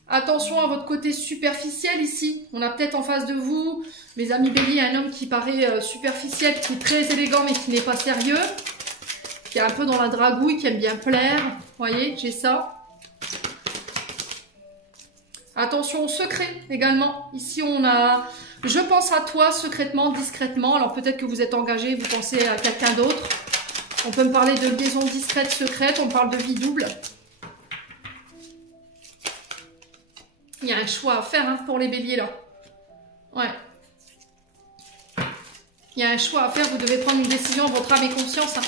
Attention à votre côté superficiel ici. On a peut-être en face de vous, mes amis béliers, un homme qui paraît superficiel, qui est très élégant mais qui n'est pas sérieux. Qui est un peu dans la dragouille, qui aime bien plaire. Vous voyez, j'ai ça. Attention au secret également. Ici, on a « Je pense à toi secrètement, discrètement ». Alors peut-être que vous êtes engagé, vous pensez à quelqu'un d'autre. On peut me parler de liaison discrète, secrète. On parle de vie double. Il y a un choix à faire hein, pour les béliers là. Ouais. Il y a un choix à faire. Vous devez prendre une décision en votre âme et conscience. Hein.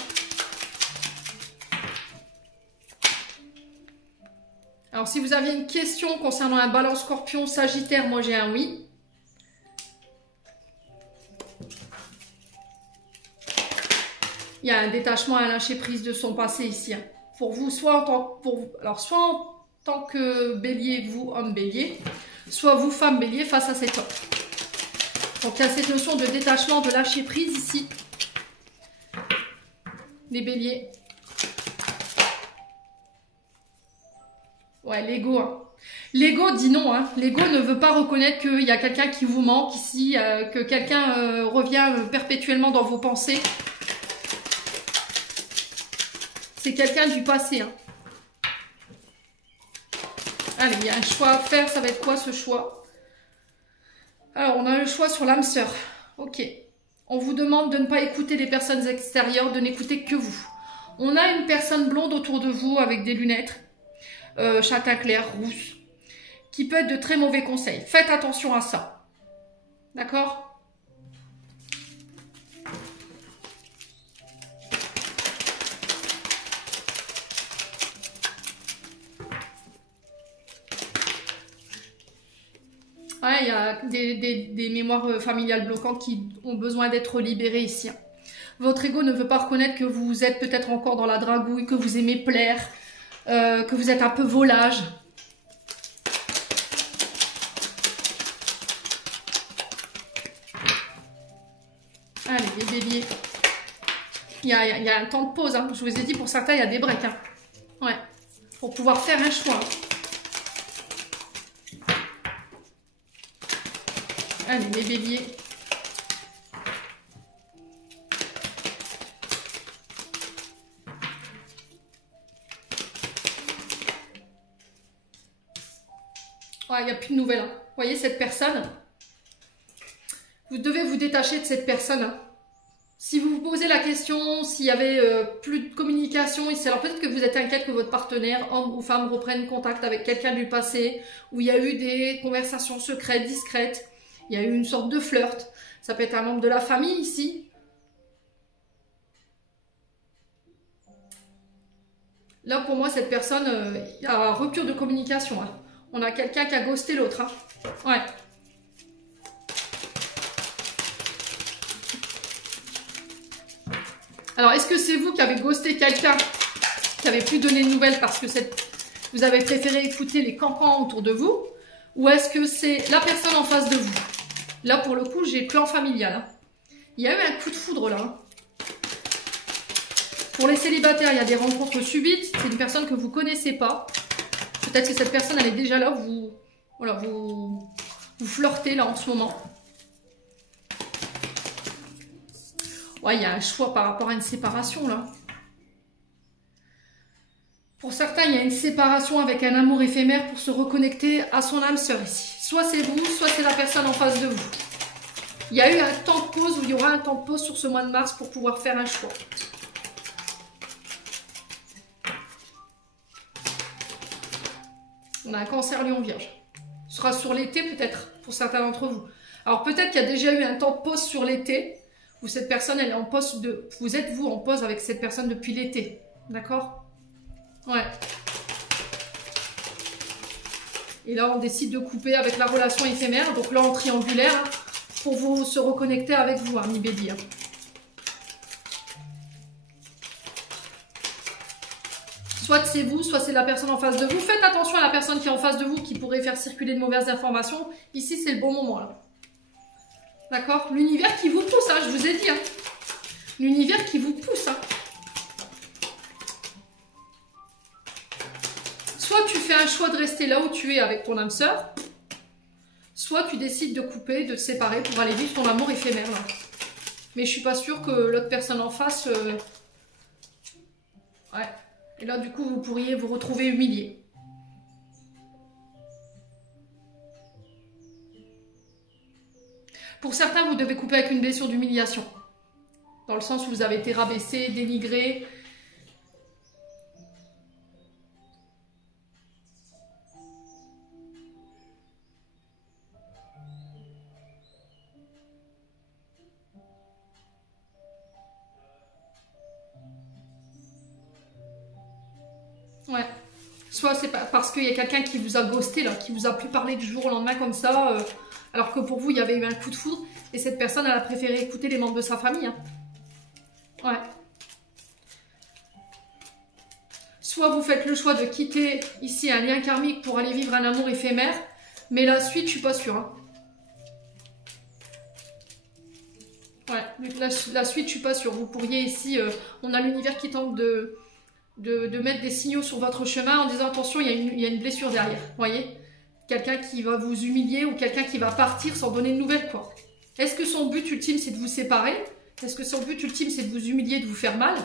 Alors, si vous aviez une question concernant un Balance, Scorpion, Sagittaire, moi j'ai un oui. Il y a un détachement, un lâcher prise de son passé ici. Hein. Pour vous, soit en tant que bélier, vous, homme bélier, soit vous, femme bélier, face à cet homme. Donc, il y a cette notion de détachement, de lâcher prise ici. Les béliers. Ouais, l'ego. Hein. L'ego dit non. Hein. L'ego ne veut pas reconnaître qu'il y a quelqu'un qui vous manque ici, que quelqu'un revient perpétuellement dans vos pensées. C'est quelqu'un du passé. Hein. Allez, il y a un choix à faire. Ça va être quoi ce choix? Alors, on a le choix sur l'âme sœur. Ok. On vous demande de ne pas écouter les personnes extérieures, de n'écouter que vous. On a une personne blonde autour de vous avec des lunettes. Châtain clair, rousse, qui peut être de très mauvais conseils. Faites attention à ça. D'accord? Ouais, il y a des mémoires familiales bloquantes qui ont besoin d'être libérées ici. Votre ego ne veut pas reconnaître que vous êtes peut-être encore dans la dragouille, que vous aimez plaire, que vous êtes un peu volage. Allez, les béliers. Il y a un temps de pause. Hein. Je vous ai dit, pour certains, il y a des breaks. Hein. Ouais. Pour pouvoir faire un choix. Allez, les béliers. Ouais, il n'y a plus de nouvelles. Hein. Vous voyez, cette personne, vous devez vous détacher de cette personne. Hein. Si vous vous posez la question, s'il y avait plus de communication ici, alors peut-être que vous êtes inquiète que votre partenaire, homme ou femme, reprenne contact avec quelqu'un du passé, où il y a eu des conversations secrètes, discrètes, il y a eu une sorte de flirt. Ça peut être un membre de la famille ici. Là, pour moi, cette personne, il y a rupture de communication. Hein. On a quelqu'un qui a ghosté l'autre. Hein. Ouais. Alors, est-ce que c'est vous qui avez ghosté quelqu'un, qui n'avez plus donné de nouvelles parce que vous avez préféré écouter les cancans autour de vous? Ou est-ce que c'est la personne en face de vous? Là, pour le coup, j'ai plan familial. Hein. Il y a eu un coup de foudre là. Hein. Pour les célibataires, il y a des rencontres subites. C'est une personne que vous ne connaissez pas. Peut-être que cette personne, elle est déjà là. Voilà, vous flirtez là en ce moment. Ouais, il y a un choix par rapport à une séparation, là. Pour certains, il y a une séparation avec un amour éphémère pour se reconnecter à son âme sœur ici. Soit c'est vous, soit c'est la personne en face de vous. Il y a eu un temps de pause, ou il y aura un temps de pause sur ce mois de mars pour pouvoir faire un choix. On a un cancer lion vierge. Ce sera sur l'été peut-être, pour certains d'entre vous. Alors peut-être qu'il y a déjà eu un temps de pause sur l'été, où cette personne, elle est en pause de... Vous êtes, vous, en pause avec cette personne depuis l'été. D'accord? Ouais. Et là, on décide de couper avec la relation éphémère. Donc là, en triangulaire, hein, pour vous se reconnecter avec vous, hein, mi bélier. Soit c'est vous, soit c'est la personne en face de vous. Faites attention à la personne qui est en face de vous, qui pourrait faire circuler de mauvaises informations. Ici, c'est le bon moment, là. D'accord? L'univers qui vous pousse, hein, je vous ai dit. Hein. L'univers qui vous pousse. Hein. Soit tu fais un choix de rester là où tu es avec ton âme sœur, soit tu décides de couper, de te séparer pour aller vivre ton amour éphémère. Là. Mais je suis pas sûre que l'autre personne en face... Ouais. Et là, du coup, vous pourriez vous retrouver humilié. Pour certains, vous devez couper avec une blessure d'humiliation. Dans le sens où vous avez été rabaissé, dénigré. Ouais. Soit c'est parce qu'il y a quelqu'un qui vous a ghosté, là, qui vous a plus parlé du jour au lendemain comme ça, alors que pour vous, il y avait eu un coup de foudre, et cette personne, elle a préféré écouter les membres de sa famille. Hein. Ouais. Soit vous faites le choix de quitter ici un lien karmique pour aller vivre un amour éphémère, mais la suite, je suis pas sûre. Hein. Ouais, la suite, je suis pas sûre. Vous pourriez ici, on a l'univers qui tente de mettre des signaux sur votre chemin en disant attention, il y a une blessure derrière, vous voyez? Quelqu'un qui va vous humilier ou quelqu'un qui va partir sans donner de nouvelles, quoi. Est-ce que son but ultime, c'est de vous séparer? Est-ce que son but ultime, c'est de vous humilier, de vous faire mal?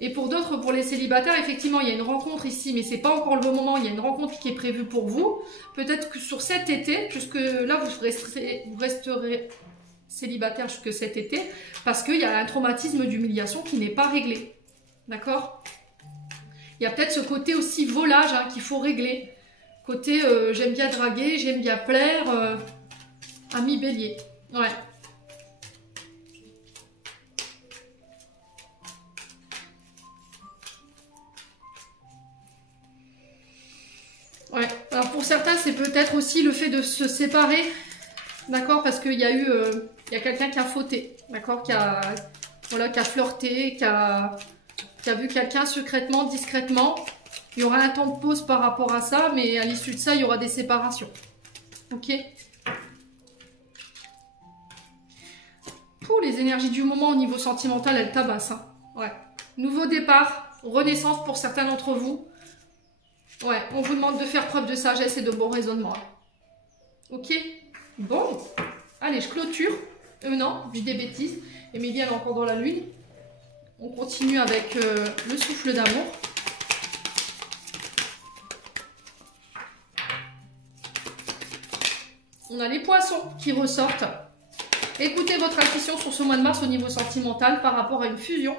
Et pour d'autres, pour les célibataires, effectivement, il y a une rencontre ici, mais c'est pas encore le bon moment, il y a une rencontre qui est prévue pour vous. Peut-être que sur cet été, puisque là, vous resterez célibataire jusque cet été, parce qu'il y a un traumatisme d'humiliation qui n'est pas réglé. D'accord? Il y a peut-être ce côté aussi volage hein, qu'il faut régler. Côté j'aime bien draguer, j'aime bien plaire, ami bélier. Ouais. Ouais. Alors pour certains, c'est peut-être aussi le fait de se séparer, d'accord, parce qu'il y a eu, il y a quelqu'un qui a fauté, d'accord, voilà, qui a flirté, qui a vu quelqu'un secrètement, discrètement. Il y aura un temps de pause par rapport à ça, mais à l'issue de ça, il y aura des séparations. Ok. Pour les énergies du moment au niveau sentimental, elles tabassent. Hein. Ouais. Nouveau départ, renaissance pour certains d'entre vous. Ouais, on vous demande de faire preuve de sagesse et de bon raisonnement. Ok. Bon. Allez, je clôture. Non, je dis des bêtises. Émilie, elle est encore dans la lune. On continue avec le souffle d'amour. On a les poissons qui ressortent. Écoutez votre intuition sur ce mois de mars au niveau sentimental par rapport à une fusion.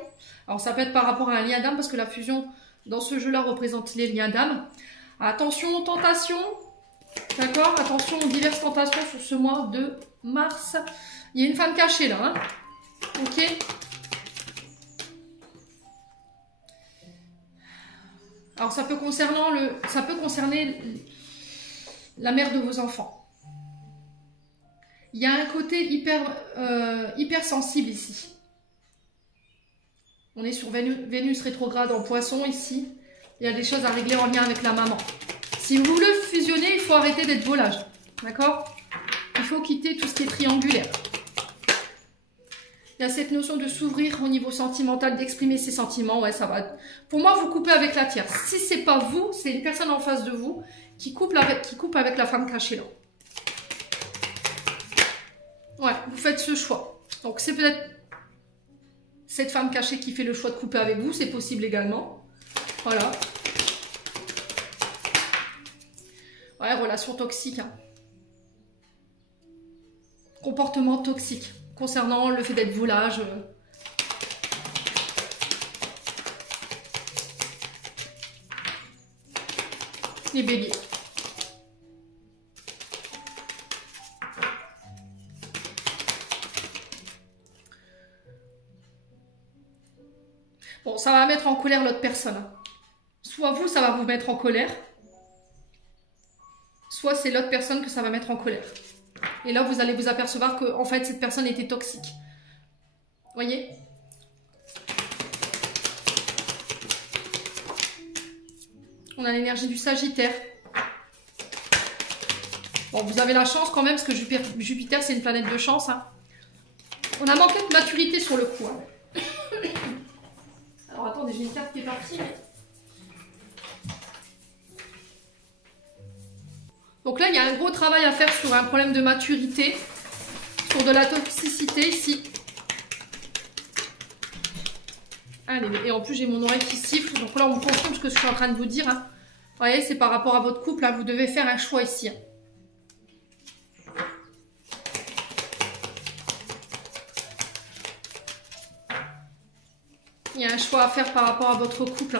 Alors ça peut être par rapport à un lien d'âme parce que la fusion dans ce jeu-là représente les liens d'âme. Attention aux tentations. D'accord? Attention aux diverses tentations sur ce mois de mars. Il y a une femme cachée là. Hein, ok? Alors ça peut concerner la mère de vos enfants. Il y a un côté hyper sensible ici. On est sur Vénus rétrograde en poisson ici. Il y a des choses à régler en lien avec la maman. Si vous voulez fusionner, il faut arrêter d'être volage. D'accord? Il faut quitter tout ce qui est triangulaire. Il y a cette notion de s'ouvrir au niveau sentimental, d'exprimer ses sentiments. Ouais, ça va. Pour moi, vous coupez avec la tierce. Si c'est pas vous, c'est une personne en face de vous qui coupe avec la femme cachée là. Ouais, vous faites ce choix. Donc, c'est peut-être cette femme cachée qui fait le choix de couper avec vous. C'est possible également. Voilà. Ouais, relation toxique. Hein. Comportement toxique. Concernant le fait d'être volage. Les béliers. Bon, ça va mettre en colère l'autre personne. Soit vous, ça va vous mettre en colère. Soit c'est l'autre personne que ça va mettre en colère. Et là, vous allez vous apercevoir que, en fait, cette personne était toxique. Voyez? On a l'énergie du Sagittaire. Bon, vous avez la chance quand même, parce que Jupiter, c'est une planète de chance. Hein. On a manqué de maturité sur le coup. Hein. Alors attendez, j'ai une carte qui est partie. Mais... Donc là, il y a un gros travail à faire sur un problème de maturité, sur de la toxicité ici. Allez, et en plus, j'ai mon oreille qui siffle. Donc là, on me confirme ce que je suis en train de vous dire. Hein. Vous voyez, c'est par rapport à votre couple. Hein, vous devez faire un choix ici. Hein. Il y a un choix à faire par rapport à votre couple.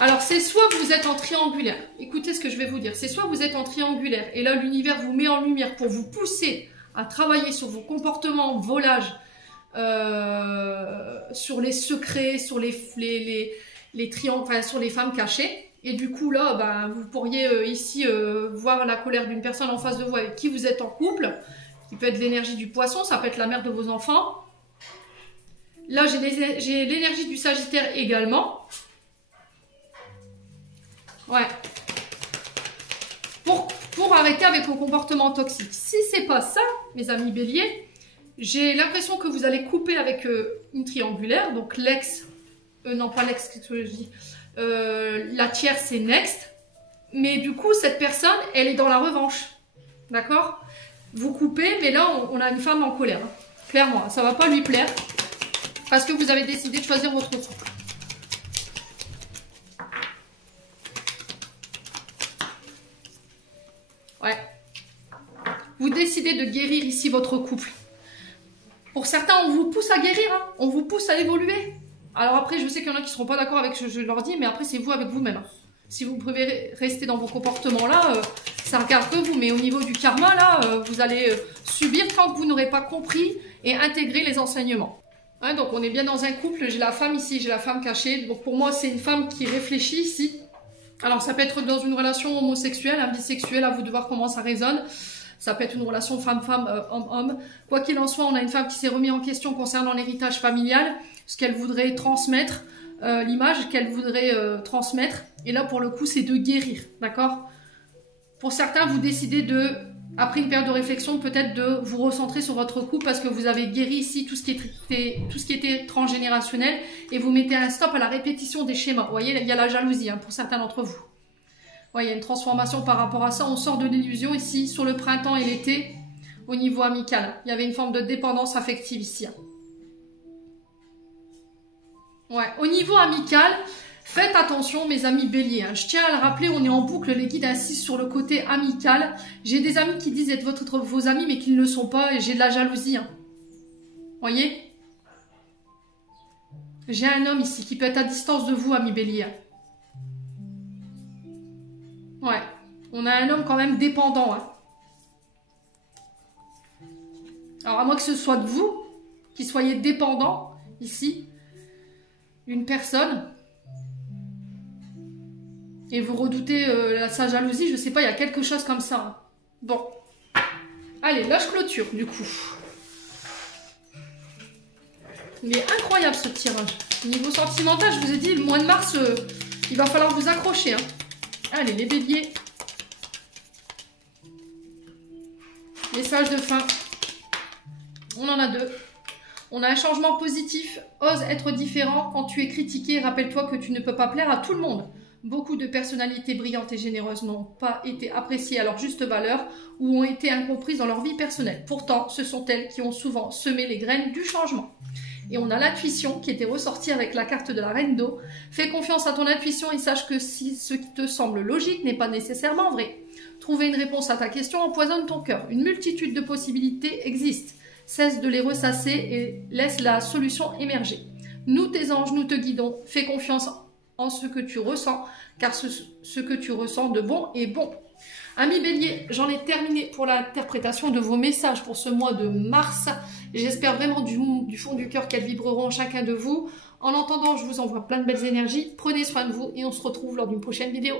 Alors, c'est soit vous êtes en triangulaire. Écoutez ce que je vais vous dire. C'est soit vous êtes en triangulaire et là, l'univers vous met en lumière pour vous pousser à travailler sur vos comportements volages, sur les secrets, sur les triangles, enfin, sur les femmes cachées. Et du coup, là, ben, vous pourriez ici voir la colère d'une personne en face de vous avec qui vous êtes en couple. Qui peut être l'énergie du poisson, ça peut être la mère de vos enfants. Là, j'ai l'énergie du Sagittaire également. Ouais. Pour arrêter avec vos comportements toxiques. Si c'est pas ça, mes amis béliers, j'ai l'impression que vous allez couper avec une triangulaire. Donc l'ex, non pas l'ex, qu'est-ce que je dis, la tierce c'est next. Mais du coup, cette personne, elle est dans la revanche. D'accord ? Vous coupez, mais là, on a une femme en colère. Hein. Clairement, ça ne va pas lui plaire. Parce que vous avez décidé de choisir votre couple. Ouais. Vous décidez de guérir ici votre couple. Pour certains, on vous pousse à guérir. Hein. On vous pousse à évoluer. Alors après, je sais qu'il y en a qui ne seront pas d'accord avec ce que je leur dis, mais après, c'est vous avec vous-même. Hein. Si vous pouvez rester dans vos comportements-là, ça regarde que vous. Mais au niveau du karma, là, vous allez subir tant que vous n'aurez pas compris et intégré les enseignements. Hein, donc on est bien dans un couple, j'ai la femme ici, j'ai la femme cachée. Donc pour moi, c'est une femme qui réfléchit ici. Alors ça peut être dans une relation homosexuelle, bisexuelle, à vous de voir comment ça résonne. Ça peut être une relation femme-femme, homme-homme. Quoi qu'il en soit, on a une femme qui s'est remise en question concernant l'héritage familial, ce qu'elle voudrait transmettre, l'image qu'elle voudrait transmettre. Et là, pour le coup, c'est de guérir, d'accord? Pour certains, vous décidez de, après une période de réflexion, peut-être de vous recentrer sur votre couple parce que vous avez guéri ici tout ce qui était transgénérationnel et vous mettez un stop à la répétition des schémas. Vous voyez, il y a la jalousie pour certains d'entre vous. Ouais, il y a une transformation par rapport à ça. On sort de l'illusion ici, sur le printemps et l'été, au niveau amical. Il y avait une forme de dépendance affective ici. Ouais, au niveau amical, faites attention mes amis béliers. Je tiens à le rappeler, on est en boucle, les guides insistent sur le côté amical. J'ai des amis qui disent être vos amis, mais qui ne le sont pas, et j'ai de la jalousie. Voyez? J'ai un homme ici qui peut être à distance de vous, amis béliers. Ouais, on a un homme quand même dépendant. Alors à moins que ce soit de vous, qui soyez dépendant, ici, d'une personne, et vous redoutez sa jalousie, je sais pas, il y a quelque chose comme ça. Bon, allez, là je clôture du coup. Il est incroyable ce tirage. Niveau sentimental, je vous ai dit, le mois de mars, il va falloir vous accrocher. Allez, les béliers. Message de fin. On en a deux. On a un changement positif. Ose être différent. Quand tu es critiqué, rappelle-toi que tu ne peux pas plaire à tout le monde. Beaucoup de personnalités brillantes et généreuses n'ont pas été appréciées à leur juste valeur ou ont été incomprises dans leur vie personnelle. Pourtant, ce sont elles qui ont souvent semé les graines du changement. Et on a l'intuition qui était ressortie avec la carte de la reine d'eau. Fais confiance à ton intuition et sache que si ce qui te semble logique n'est pas nécessairement vrai. Trouver une réponse à ta question empoisonne ton cœur. Une multitude de possibilités existent. Cesse de les ressasser et laisse la solution émerger. Nous, tes anges, nous te guidons. Fais confiance en ce que tu ressens, car ce que tu ressens de bon est bon. Amis béliers, j'en ai terminé pour l'interprétation de vos messages pour ce mois de mars. J'espère vraiment du fond du cœur qu'elles vibreront chacun de vous. En attendant, je vous envoie plein de belles énergies. Prenez soin de vous et on se retrouve lors d'une prochaine vidéo.